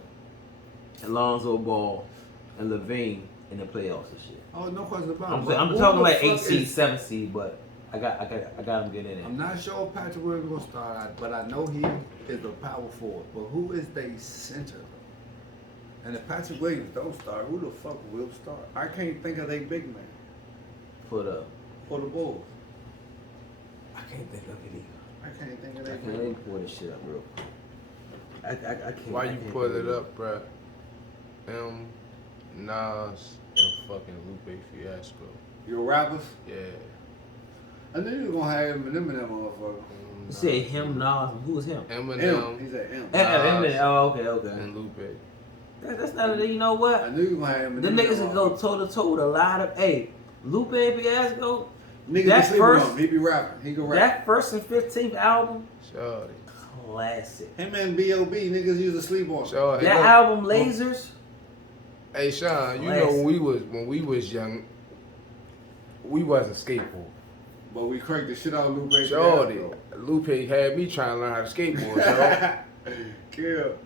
Alonzo Ball, and LaVine in the playoffs and shit. Oh, no question about I'm it. But who talking the like fuck 8 seed, is- 7 seed, but I got them getting in there. I'm not sure if Patrick Williams gonna start, but I know he is a power forward. But who is their center? And if Patrick Williams don't start, who the fuck will start? I can't think of their big man For the for the Bulls. I can't think of it either. I can't think of I their can't big even man. pull this shit up real quick. I can't. Why I you can't put think it of up, bruh? Nas, and fucking Lupe Fiasco. Your rappers? Yeah. I knew you were gonna have him in that motherfucker. You said him, Nas. Who was him? Him. Eminem He said him. Nas. Oh, okay. and Lupe. That's not. You know what? I knew you were gonna have him in Them that niggas can go toe to toe with a lot of. Hey, Lupe Fiasco. Niggas that be sleeping first- on him. He be rapping. He can rap. That first and 15th album, Shorty. classic. Him and B.O.B. niggas used to sleep on him. Shorty. That album, Lasers. Hey Sean, you know when we was young, we wasn't skateboard. But we cranked the shit out of Lupe. Shorty, Fiasco. Lupe had me trying to learn how to skateboard, yo. Kill.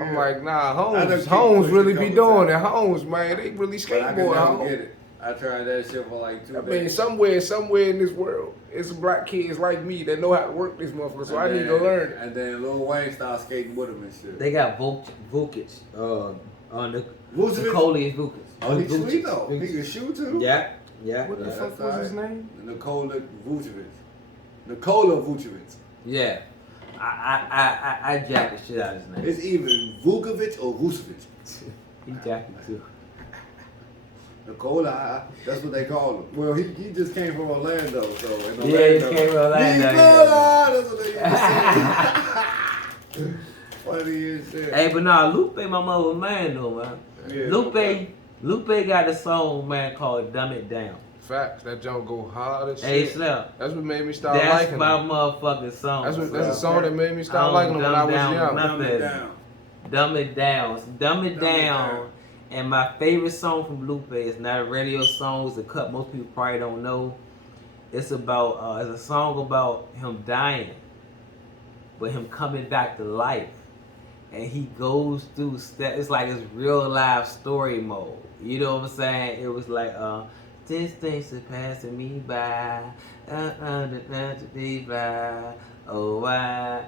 I'm like, nah, I done Holmes kicked really push a be couple doing it. times. Holmes, man, they really But I can skateboard, never Holmes. get it. I tried that shit for like 2 I mean, days. somewhere in this world, it's some black kids like me that know how to work this motherfucker, so I need to learn it. And then Lil Wayne started skating with him and shit. They got Vukic on the Vucevic? Nikola Vukic. Oh, he's sweet though. He can shoot too. Yeah, yeah. What the yeah. fuck was his name? Nikola Vucevic. Nikola Vucevic. Yeah. I jacked the shit out of his name. It's even Vukovic or Vucevic. He jacked it too. Nikola, that's what they call him. Well, he just came from Orlando, so in Orlando. Yeah, he came from Orlando. Nikola, that's what they used to say. Funny as shit. Hey, but nah, Lupe, my mother man though, man. Yeah, Lupe got a song, man, called "Dumb It Down." Facts. That junk go hard as shit. Hey, Slim. That's what made me start That's liking my him. motherfucking song. That's a song that made me start liking him when I was young. Dumb it down. Dumb It Down. Dumb It Down. And my favorite song from Lupe is not a radio song. It's a cut most people probably don't know. It's about it's a song about him dying, but him coming back to life, and he goes through steps. It's like it's real life story mode. You know what I'm saying? It was like this thing's passing me by, oh why.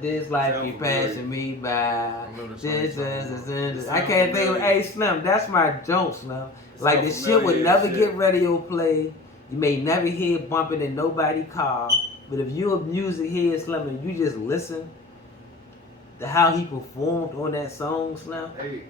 This life be passing me by. I can't think of. Hey, Slim, that's my joke, Slim. Like the shit would never get radio play. You may never hear it bumping in nobody's car. But if you're a music head, Slim, and you just listen to how he performed on that song, Slim, Hey,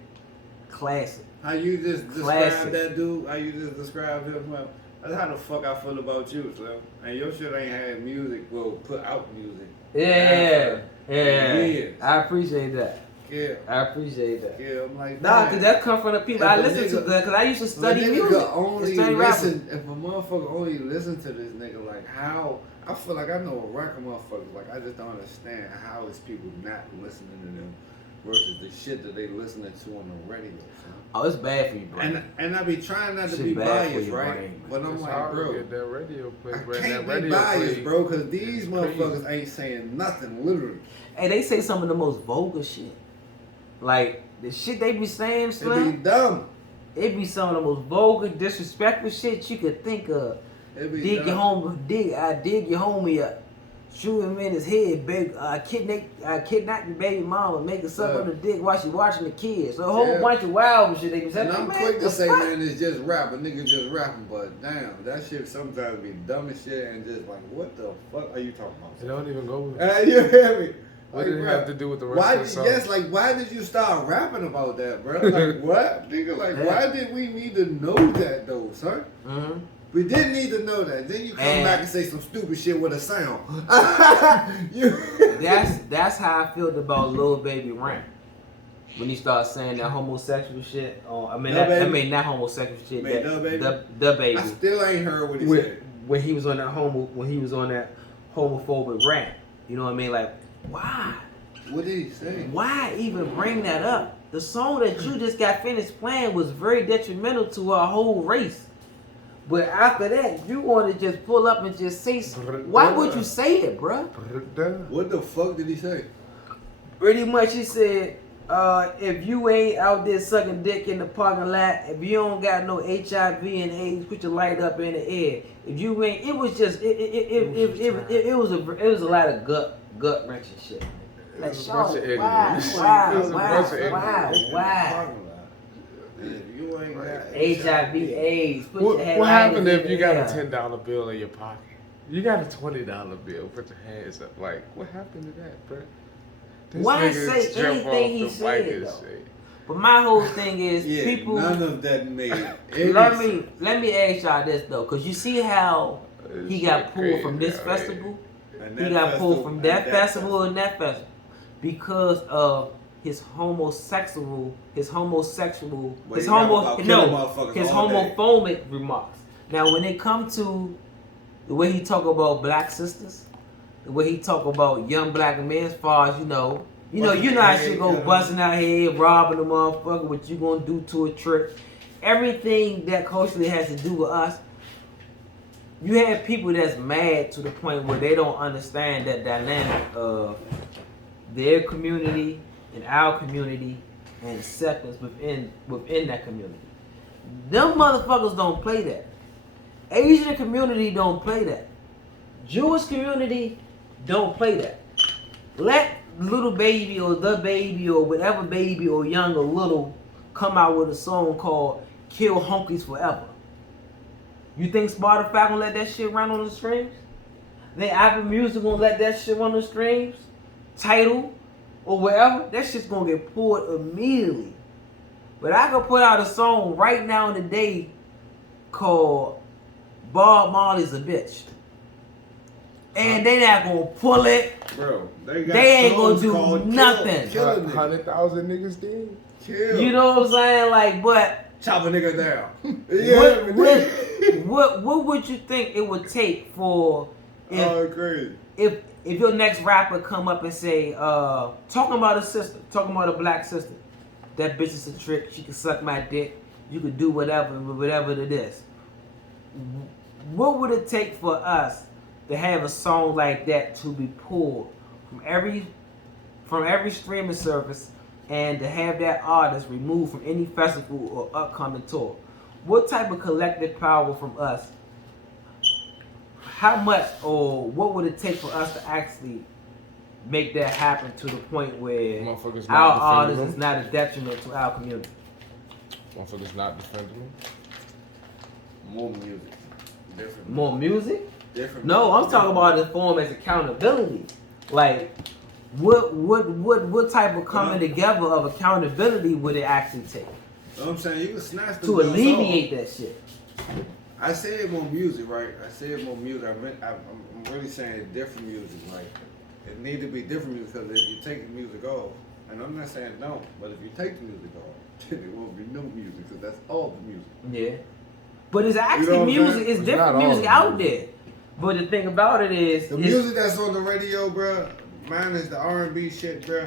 classic. how you just describe that dude? How you just describe him? Well, that's how the fuck I feel about you, Slim. And your shit ain't had music. Well, put out music. Yeah. Years. I appreciate that. Yeah. I appreciate that. Yeah, I'm like, Nah, cause that come from the people If I a listen to. nigga- Cause I used to study But nigga music. could only and study rapping. listen. If a motherfucker only listen to this nigga, like how I feel like I know a rack of motherfuckers. Like I just don't understand how is people not listening to them versus the shit that they listening to on the radio. Son. Oh, it's bad for you, bro. And I be trying not to Shit be bad for biased, your right? brain, But I'm It's like, hard to bro, get that radio play, I bro. can't That be radio biased, play. bro, because these Crazy. motherfuckers ain't saying nothing, literally. Hey, they say some of the most vulgar shit. Like the shit they be saying, It be Slim. dumb. It be some of the most vulgar, disrespectful shit you could think of. It be Dig dumb. dig your homie up. Shoot him in his head, kidnap your baby mama, make her suck on the dick while she watching the kids. So a whole bunch of wild shit they be saying. And I'm Man, quick to the say, fuck? man, it's just rap. A nigga just rapping, but damn, that shit sometimes be dumb as shit and just like, what the fuck are you talking about? It don't even go with You hear me? What did it have to do with the rest Why? of the song? Yes, like why did you start rapping about that, bro? Like what, nigga? Like why did we need to know that though, son? Mm-hmm. We didn't need to know that. Then you come back and say some stupid shit with a sound. That's how I felt about Lil Baby Rant. When he started saying that homosexual shit. I mean not homosexual shit. Made that, Baby? the Baby. I still ain't heard what he said. When he was on that homophobic rant. You know what I mean? Like, why? What did he say? Why even bring that up? The song that you just got finished playing was very detrimental to our whole race. But after that, you want to just pull up and just say, why would you say it, bruh? What the fuck did he say? Pretty much he said, if you ain't out there sucking dick in the parking lot, if you don't got no HIV and AIDS, put your light up in the air. If you ain't, it was just, it was a lot of gut wrenching shit. Like, It was a bunch of ignorance. Why? You ain't got HIV, AIDS. What happened if you got a $10 bill in your pocket? You got a $20 bill. Put your hands up. Like, what happened to that, bro? Why say anything he said, though? But my whole thing is, people. None of that made. Let me ask y'all this though, cause you see how he got pulled from this festival, he got pulled from that festival and that festival because of his homophobic remarks. Now, when it comes to the way he talk about black sisters, the way he talk about young black men, as far as you know how shit go busting out here, robbing the motherfucker, what you gonna do to a trick, everything that culturally has to do with us. You have people that's mad to the point where they don't understand that dynamic of their community and our community and acceptance within that community. Them motherfuckers don't play that. Asian community don't play that. Jewish community don't play that. Let Little Baby or The Baby or whatever baby or young or little come out with a song called Kill Honkies Forever. You think Spotify gonna let that shit run on the streams? They Apple Music gonna let that shit run on the streams? Tidal or wherever? That shit's gonna get pulled immediately. But I could put out a song right now in the day called Bob Marley's a Bitch. And they not gonna pull it. Bro, they ain't gonna do nothing. Kill 100,000 niggas dead. Kill. You know what I'm saying? Like, but chop a nigga down. what would you think it would take for crazy. if your next rapper come up and say, talking about a sister, talking about a black sister, that bitch is a trick, she can suck my dick, you could do whatever it is. What would it take for us to have a song like that to be pulled from every streaming service and to have that artist removed from any festival or upcoming tour? What type of collective power from us? How much or what would it take for us to actually make that happen to the point where our artist is not a detriment to our community? Motherfuckers not defending them. More music. Different. More music? Different. No, I'm talking about the form as accountability. Like, what type of coming together of accountability would it actually take? You know what I'm saying? You can snatch them to alleviate that shit. I said more music, right? I said more music. I'm really saying different music. Like, it need to be different music because if you take the music off, and I'm not saying don't, but if you take the music off, then there won't be no music because that's all the music. Yeah. But it's actually music. It's different music out there. But the thing about it is, the music that's on the radio, bro. Mine is the R&B shit, bro.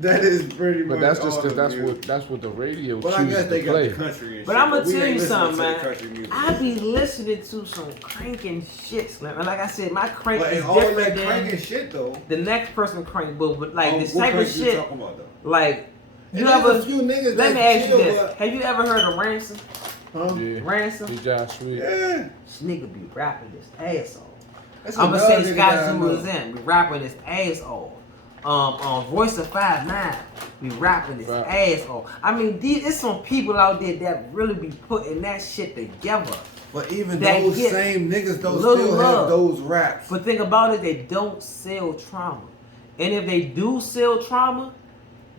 That is pretty much. But that's just because that's what the radio chooses I guess to they play. got the country and but shit, I'm gonna we tell ain't you something, listening man. to I be listening to some cranking shit, Slim. And like I said, my crank but is all different that than cranking shit though. the next person crank. But like this what type of crank you shit, talking about, though? like you And ever? there's a few niggas Let me that ask you chill, this: but- have you ever heard of Ransom? Huh? Yeah. Ransom? DJ Sweet. Yeah. This nigga be rapping this ass off. That's I'm gonna another say nigga Scott that I Zoo know. is in. We rapping his ass off. Voice of 5'9", we rapping his ass off. I mean, it's some people out there that really be putting that shit together. But even that those get same niggas don't little still love. have those raps. But think about it, they don't sell trauma. And if they do sell trauma,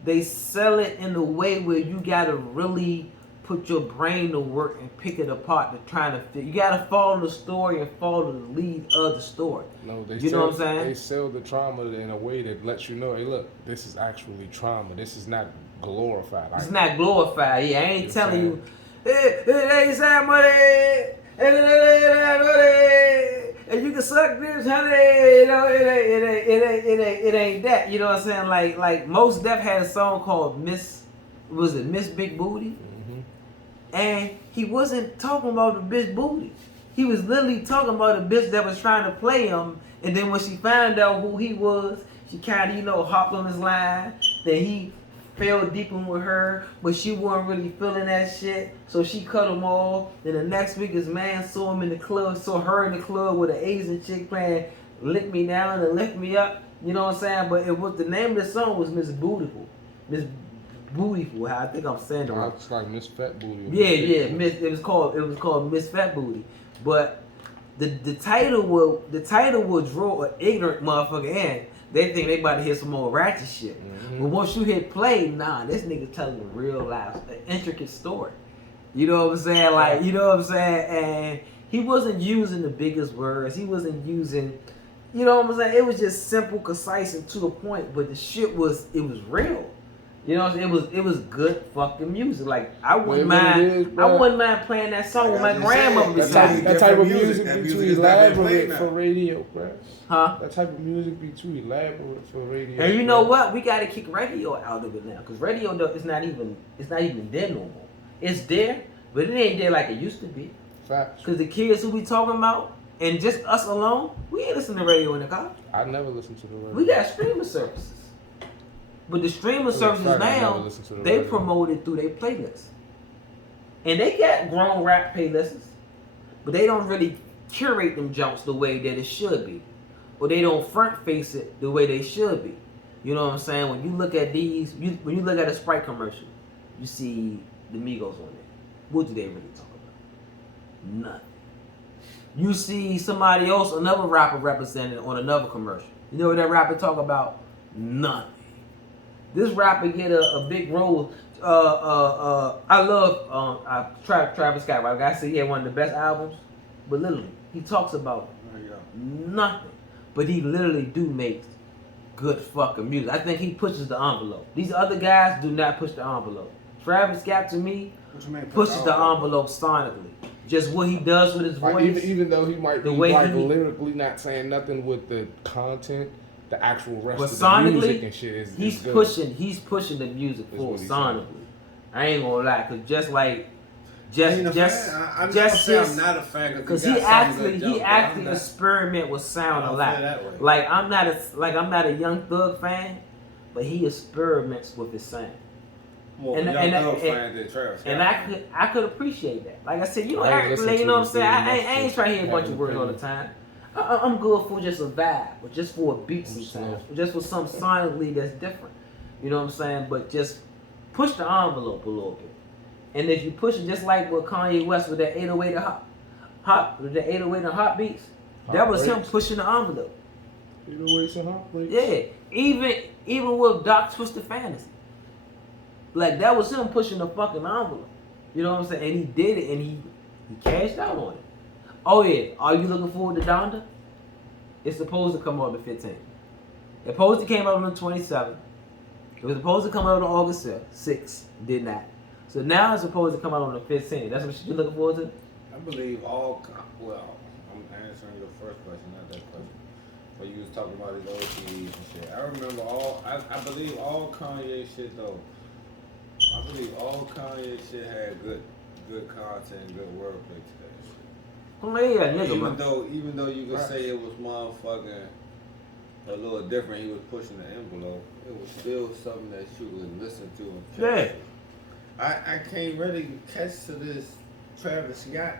they sell it in a way where you gotta really put your brain to work and pick it apart to try to fit. You gotta follow the story and follow the lead of the story. No, you know what I'm saying? They sell the trauma in a way that lets you know, hey, look, this is actually trauma. This is not glorified. It's not glorified. Yeah, I ain't telling you. Hey, say money, and you can suck this, honey. You know, it ain't that. You know what I'm saying? Like Mos Def had a song called Miss Big Booty? And he wasn't talking about the bitch booty. He was literally talking about a bitch that was trying to play him. And then when she found out who he was, she kind of, hopped on his line. Then he fell deep in with her, but she wasn't really feeling that shit. So she cut him off. Then the next week his man saw him in the club, saw her in the club with an Asian chick playing Lick Me Down and Lift Me Up. You know what I'm saying? But it was the name of the song was Miss Beautiful. Miss Bootyful, how I think I'm saying it right. It's like Miss Fat Booty. Yeah. It was called Miss Fat Booty. But the title will draw an ignorant motherfucker in. They think they about to hear some more ratchet shit. Mm-hmm. But once you hit play, nah, this nigga telling a real life, an intricate story. You know what I'm saying? Like, you know what I'm saying? And he wasn't using the biggest words. He wasn't using, you know what I'm saying? It was just simple, concise, and to the point. But the shit was real. You know, it was good fucking music. Like I wouldn't mind playing that song with my grandmother beside me. That type of music be too elaborate for radio, bro. Huh? That type of music be too elaborate for radio. And you know what? We got to kick radio out of it now, because radio is not even there no more. It's there, but it ain't there like it used to be. Facts. Because the kids who we talking about, and just us alone, we ain't listen to radio in the car. I never listen to the radio. We got streaming services. But the streaming services now, they promote it through their playlists. And they got grown rap playlists, but they don't really curate them jumps the way that it should be. Or they don't front face it the way they should be. You know what I'm saying? When you look at these, when you look at a Sprite commercial, you see the Migos on there. What do they really talk about? Nothing. You see somebody else, another rapper represented on another commercial. You know what that rapper talk about? Nothing. This rapper get a big role. I love Travis Scott. Right? I say he had one of the best albums, but literally he talks about nothing. But he literally do make good fucking music. I think he pushes the envelope. These other guys do not push the envelope. Travis Scott to me pushes the envelope sonically. Just what he does with his voice. Even though he might be lyrically not saying nothing with the content, the actual rest of the music and shit is he's good. pushing the music full sonically. I ain't gonna lie, cause I'm not a fan because he actually experiment with sound a lot. Like I'm not a Young Thug fan, but he experiments with his sound. And I could appreciate that. Like I said, you know what I'm saying? I ain't trying to hear a bunch of words all the time. I'm good for just a vibe, or just for a beat sometimes, or just for something sonically that's different. You know what I'm saying? But just push the envelope a little bit. And if you push it just like with Kanye West with that 808 and hot beats, that was him pushing the envelope. 808s and hot beats? Yeah. Even with Doc Twisted Fantasy. Like that was him pushing the fucking envelope. You know what I'm saying? And he did it and he cashed out on it. Oh yeah, are you looking forward to Donda? It's supposed to come out on the 15th. It supposed to came out on the 27th. It was supposed to come out on August 6th. Did not. So now it's supposed to come out on the 15th. That's what you're looking forward to? I believe I'm answering your first question, not that question. But you was talking about his old CDs and shit. I remember I believe all Kanye shit though. I believe all Kanye shit had good content, good wordplay to that shit. Even though you could say it was motherfucking a little different, he was pushing the envelope, it was still something that you would listen to and catch. I can't really catch to this Travis Scott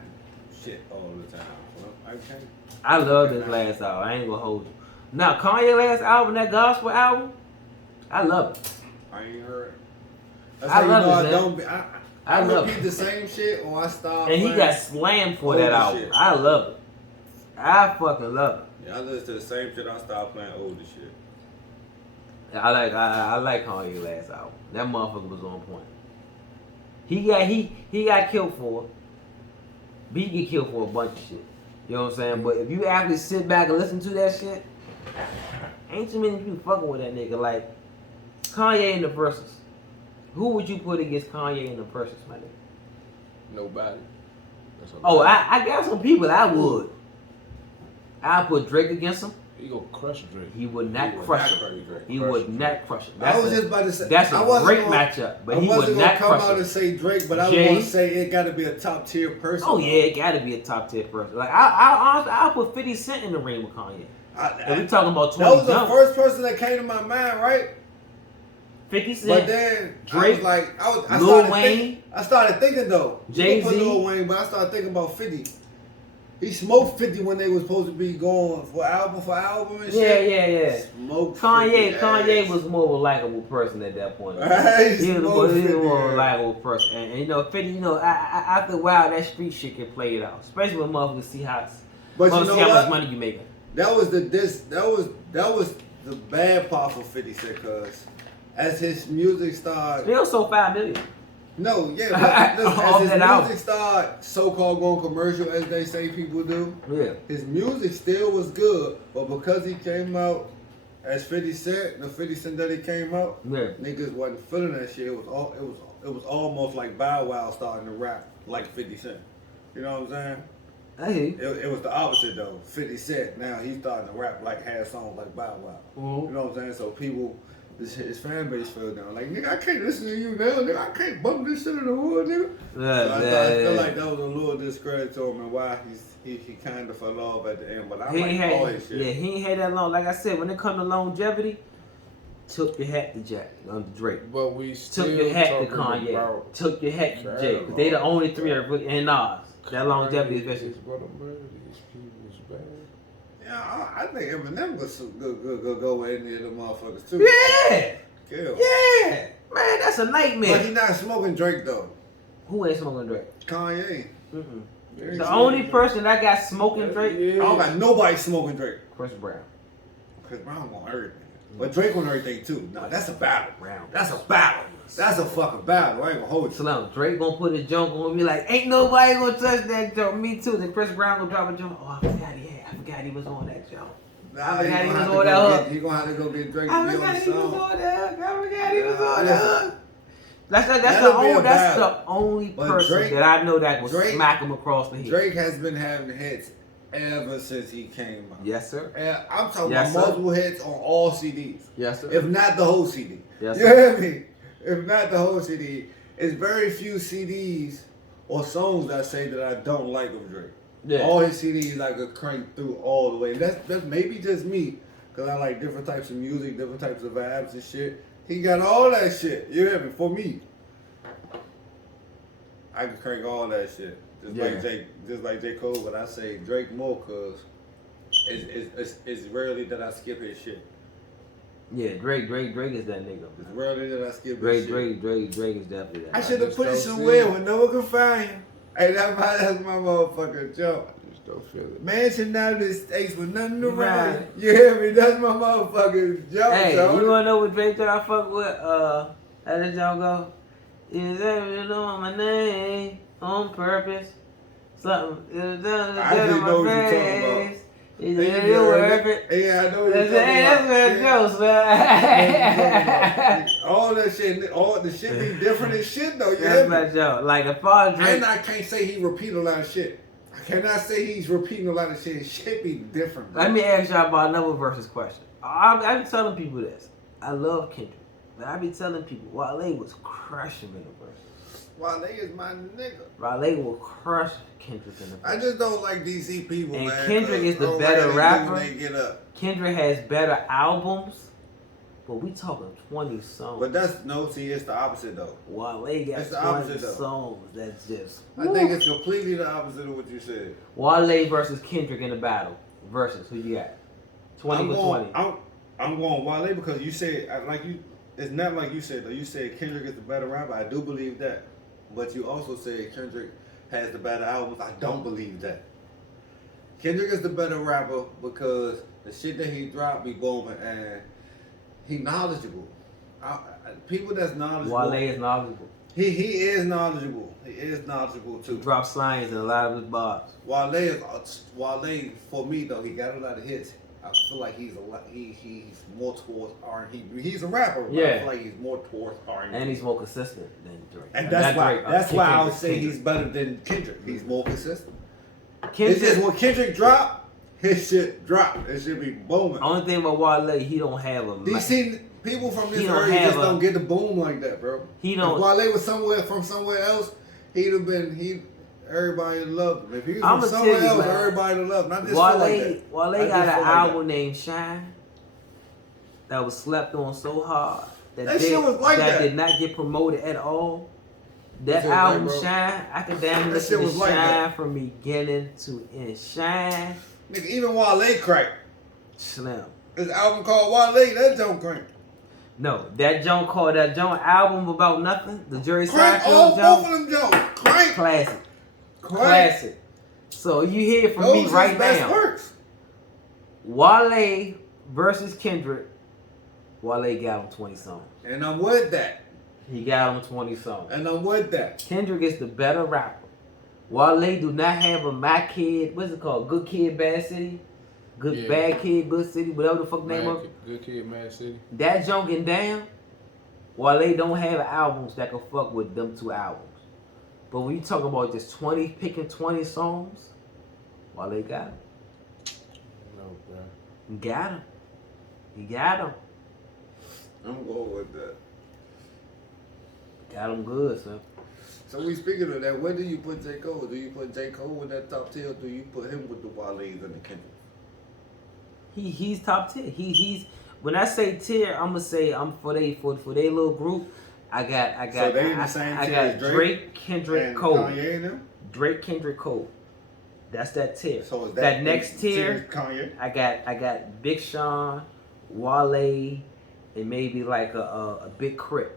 shit all the time. I can't. I love this last album. I ain't gonna hold you. Now Kanye last album, that gospel album, I love it. I ain't heard it. I love it. I repeat the same shit or I stop. And he got slammed for that album. Shit. I love it. I fucking love it. Yeah, I listen to the same shit. I stopped playing older shit. I like Kanye last album. That motherfucker was on point. He got killed for. But he get killed for a bunch of shit. You know what I'm saying? But if you actually sit back and listen to that shit, ain't too many people fucking with that nigga. Like Kanye in the verses. Who would you put against Kanye in the verses, my nigga? Nobody. I got some people I would. I'd put Drake against him. He gonna crush Drake. He would not crush him. He would not crush him. I was just about to say that's a great matchup, but he would not crush him. I wasn't gonna come out and say Drake, but I was gonna say it got to be a top tier person. Oh yeah, it got to be a top tier person. Like I'll put 50 Cent in the ring with Kanye. And we talking about 20. That was the first person that came to my mind, right? 50 Cent. But then Drake, I started thinking though. Jay-Z. Lil Wayne, but I started thinking about 50. He smoked 50 when they was supposed to be going for album and shit. Yeah. Smoked Kanye was more of a likable person at that point. He was more of a likable person. And you know, 50, after a while that street shit get played out. Especially when motherfuckers see how much money you making. That was the bad part for 50 Cent, cause as his music started, still sold 5 million. No, yeah, but as his music started so-called going commercial, as they say people do, his music still was good, but because he came out as 50 Cent, the 50 Cent that he came out, niggas wasn't feeling that shit. It was almost like Bow Wow starting to rap like 50 Cent. You know what I'm saying? It was the opposite though. 50 Cent, now he's starting to rap have songs like Bow Wow. Mm-hmm. You know what I'm saying? So people, his fan base fell down. Like, nigga, I can't listen to you now. Nigga, I can't bump this shit in the hood, nigga. I feel like that was a little discredit to him and why he kind of fell off at the end. But I like all his shit. Yeah, he ain't had that long. Like I said, when it comes to longevity, Took your hat to Drake. But we still Took your hat to talking Kanye. about Took your hat to Travis. Jay. 'Cause they the only three that really, and Nas. That longevity, especially. Is what I'm murder these people's bad. Yeah, I think Eminem was go with any of them motherfuckers too. Yeah. Kill. Yeah. Man, that's a nightmare. But he not smoking Drake though. Who ain't smoking Drake? Kanye. Mm-mm. Yeah, The only person that got smoking Drake, I don't got nobody smoking Drake. Chris Brown. Chris Brown want everything. But Drake on everything too. Nah, that's a battle. Brown. That's a battle. That's a fucking battle. I ain't gonna hold you. Slim, Drake gonna put a junk on me like, ain't nobody gonna touch that junk. Me too. Then Chris Brown gonna drop a junk. Oh, I forgot he was on that junk. Nah, I forgot he was gonna on that have to hook. He gonna have to go get Drake to I be on forgot the he was song. on that hook. I forgot he was on Listen. that hook. That's That'll be a the battle. only But person Drake- that I know that will Drake- smack him across the head. Drake has been having hits ever since he came out. Yes, sir. And I'm talking Yes, about sir. multiple hits on all CDs. Yes, sir. If not the whole CD. Yes, You sir. hear me? If not the whole CD. It's very few CDs or songs I say that I don't like of Drake. Yeah. All his CDs I could crank through all the way. That's maybe just me, because I like different types of music, different types of vibes and shit. He got all that shit. You hear me? For me. I can crank all that shit. Just like J. Cole, but I say Drake more because it's rarely that I skip his shit. Yeah, Drake is that nigga. It's rarely that I skip Drake his shit. Drake is definitely that. I should have just put it don't somewhere see it. where no one can find him. Hey, that's my motherfucking joke. I just don't feel it. Mansion United States with nothing around. Right. You hear me? That's my motherfucking joke. Hey, dog. you wanna know what Drake that I fuck with? How did y'all go? Is everything on my name on purpose? Something is done I just know what you're talking about. Is Hey, it you worth heard it? Yeah, I know what That's you're talking about. that's Yeah. jokes, man. All that shit, all the shit be different as shit though. You That's hear me? my joke. Like if I Drake, And I can't say he repeat a lot of shit. I cannot say he's repeating a lot of shit. Shit be different. Bro. let me ask y'all about another versus question. I be telling people this. I love Kendrick, but I be telling people Wale was crushing in the verse. Wale is my nigga. Wale will crush Kendrick in the verse. I just don't like DC people, And man. Kendrick 'cause is the I don't better like how they do rapper. when They get up. Kendrick has better albums, but we talking 20 songs. But it's the opposite though. Wale got It's the 20 opposite, though. songs. That's just. I think it's completely the opposite of what you said. Wale versus Kendrick in the battle. Versus who you got? 20 I'm for going, 20. I'm going Wale because you said It's not like you said though. You said Kendrick is the better rapper. I do believe that, but you also said Kendrick has the better albums. I don't believe that. Kendrick is the better rapper because the shit that he dropped be booming and he knowledgeable. People that's knowledgeable. Wale is knowledgeable. He is knowledgeable. He is knowledgeable He too. drops science in a lot of his bars. Wale for me though, he got a lot of hits. I feel like he's more towards R&B. He's a rapper. But Yeah. I feel like he's more towards R&B. And he's more consistent than Drake. And that's why. Drake, That's why I would Kendrick. say he's better than Kendrick. He's more consistent. Kendrick. It's just when Kendrick drop, his shit drop. It should be booming. Only thing about Wale, he don't have a. You see, people from this He don't area have just don't get the boom like that, bro. He don't- If Wale was from somewhere else, he'd have been. Everybody loved him. If he was I'ma from tell somewhere you, else, man. everybody loved him. I just feel Wale, like that. Wale I just got an feel like album named Shine that was slept on so hard That shit was like that. did not get promoted at all. That That shit was album like, bro. Shine, I could damn That listen shit to was like Shine that. from beginning to end. Shine, Nigga, even Wale crack. Slim. His album called Wale, that don't crank. No, that Joan album about nothing, the Jerry Crank Seinfeld all both Joan, of them Jones. Crank. classic, Crank. classic. So you hear it from Those me his right best now. works. Wale versus Kendrick. Wale got him 20 songs. And I'm with that. He got him 20 songs. And I'm with that. Kendrick is the better rapper. Wale do not have a My Kid, what's it called? Good Kid, Bad City? Good Yeah. Bad Kid, Good City, whatever the fuck name of it. Good Kid, Mad City. That junk and Damn, Wale don't have albums that can fuck with them two albums. But when you talk about just picking 20 songs, Wale got him. No, bro. He got him. He got him. I'm going with that. Got him good, son. So we speaking of that, where do you put J. Cole? Do you put J. Cole in that top tier or do you put him with the Wale's and the Kendrick? He's top 10. when I say tier, I'm gonna say I'm for they little group. I got So they in the same I tier got as Drake, Kendrick, and Cole. Kanye and them? Drake, Kendrick, Cole. That's that tier. So is that next tier, Kanye? I got Big Sean, Wale, and maybe like a Big Crit.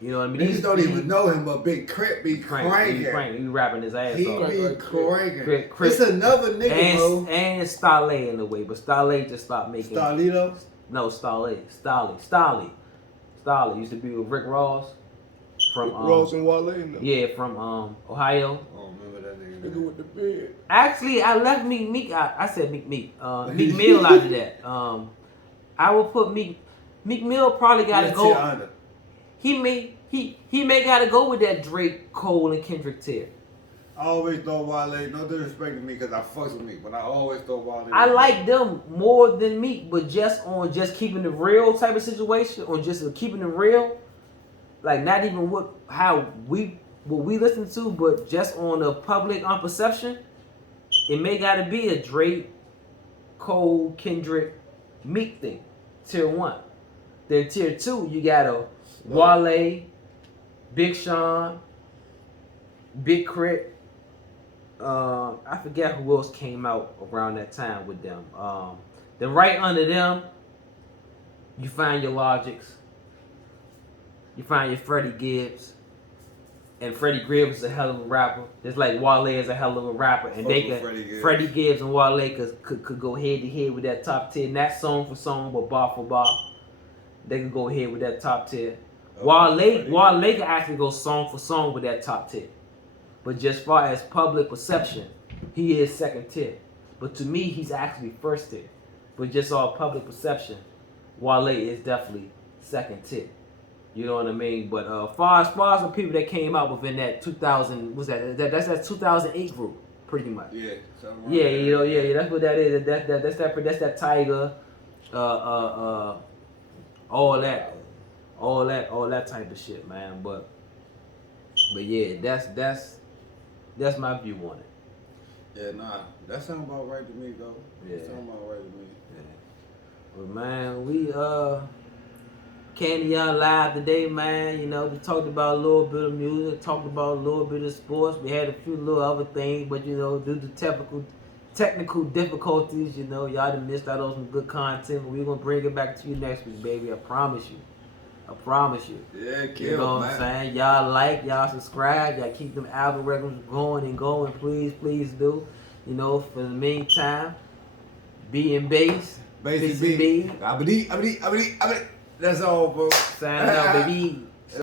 You know what I mean? Niggas don't even know him, but Big Crit be cranking. He rapping his ass He off. be cranking. Crit. It's another nigga, bro. And Stale in the way, but Stale just stopped making. Starlito? No, Stale used to be with Rick Ross from Ross and Wale. No. Yeah, from Ohio. Oh, remember that nigga? Nigga with the beard. Actually, I left Meek. I said Meek Mill out of that. I will put Meek Mill probably got to go. He may gotta go with that Drake, Cole, and Kendrick tier. I always thought Wale, no disrespect to me because I fucks with Meek, but I always thought Wale. I like them more than Meek, but just keeping it real type of situation, or just keeping it real, like not even what we listen to, but just on the public perception, it may gotta be a Drake, Cole, Kendrick, Meek thing, tier 1. Then tier 2, you got a Wale, Big Sean, Big Crit. I forget who else came out around that time with them. Then right under them, you find your Logics. You find your Freddie Gibbs. And Freddie Gibbs is a hell of a rapper. Just like Wale is a hell of a rapper. And they could, Freddie Gibbs and Wale could go head to head with that top tier. Not song for song, but bar for bar. They could go ahead with that top tier. Wale could actually go song for song with that top tier. But just far as public perception, he is second tier. But to me, he's actually first tier. But just all public perception, Wale is definitely second tier. You know what I mean? But far as the people that came out within that 2000, that's that 2008 group, pretty much. Yeah. Yeah. That's what that is. That's that Tiger, all that type of shit, man. But yeah, that's my view on it. Yeah, nah, that sound about right to me though. Yeah. That sound about right to me. Yeah. But man, we came to y'all live today, man. You know, we talked about a little bit of music, talked about a little bit of sports. We had a few little other things, but you know, due to technical difficulties, you know, y'all done missed out on some good content. But we're gonna bring it back to you next week, baby. I promise you. Yeah, you know what I'm saying? Y'all like, y'all subscribe, y'all keep them algorithms going and going. Please do. You know, for the meantime, be in base. Base Ep.10. That's all, bro. Signing out, baby.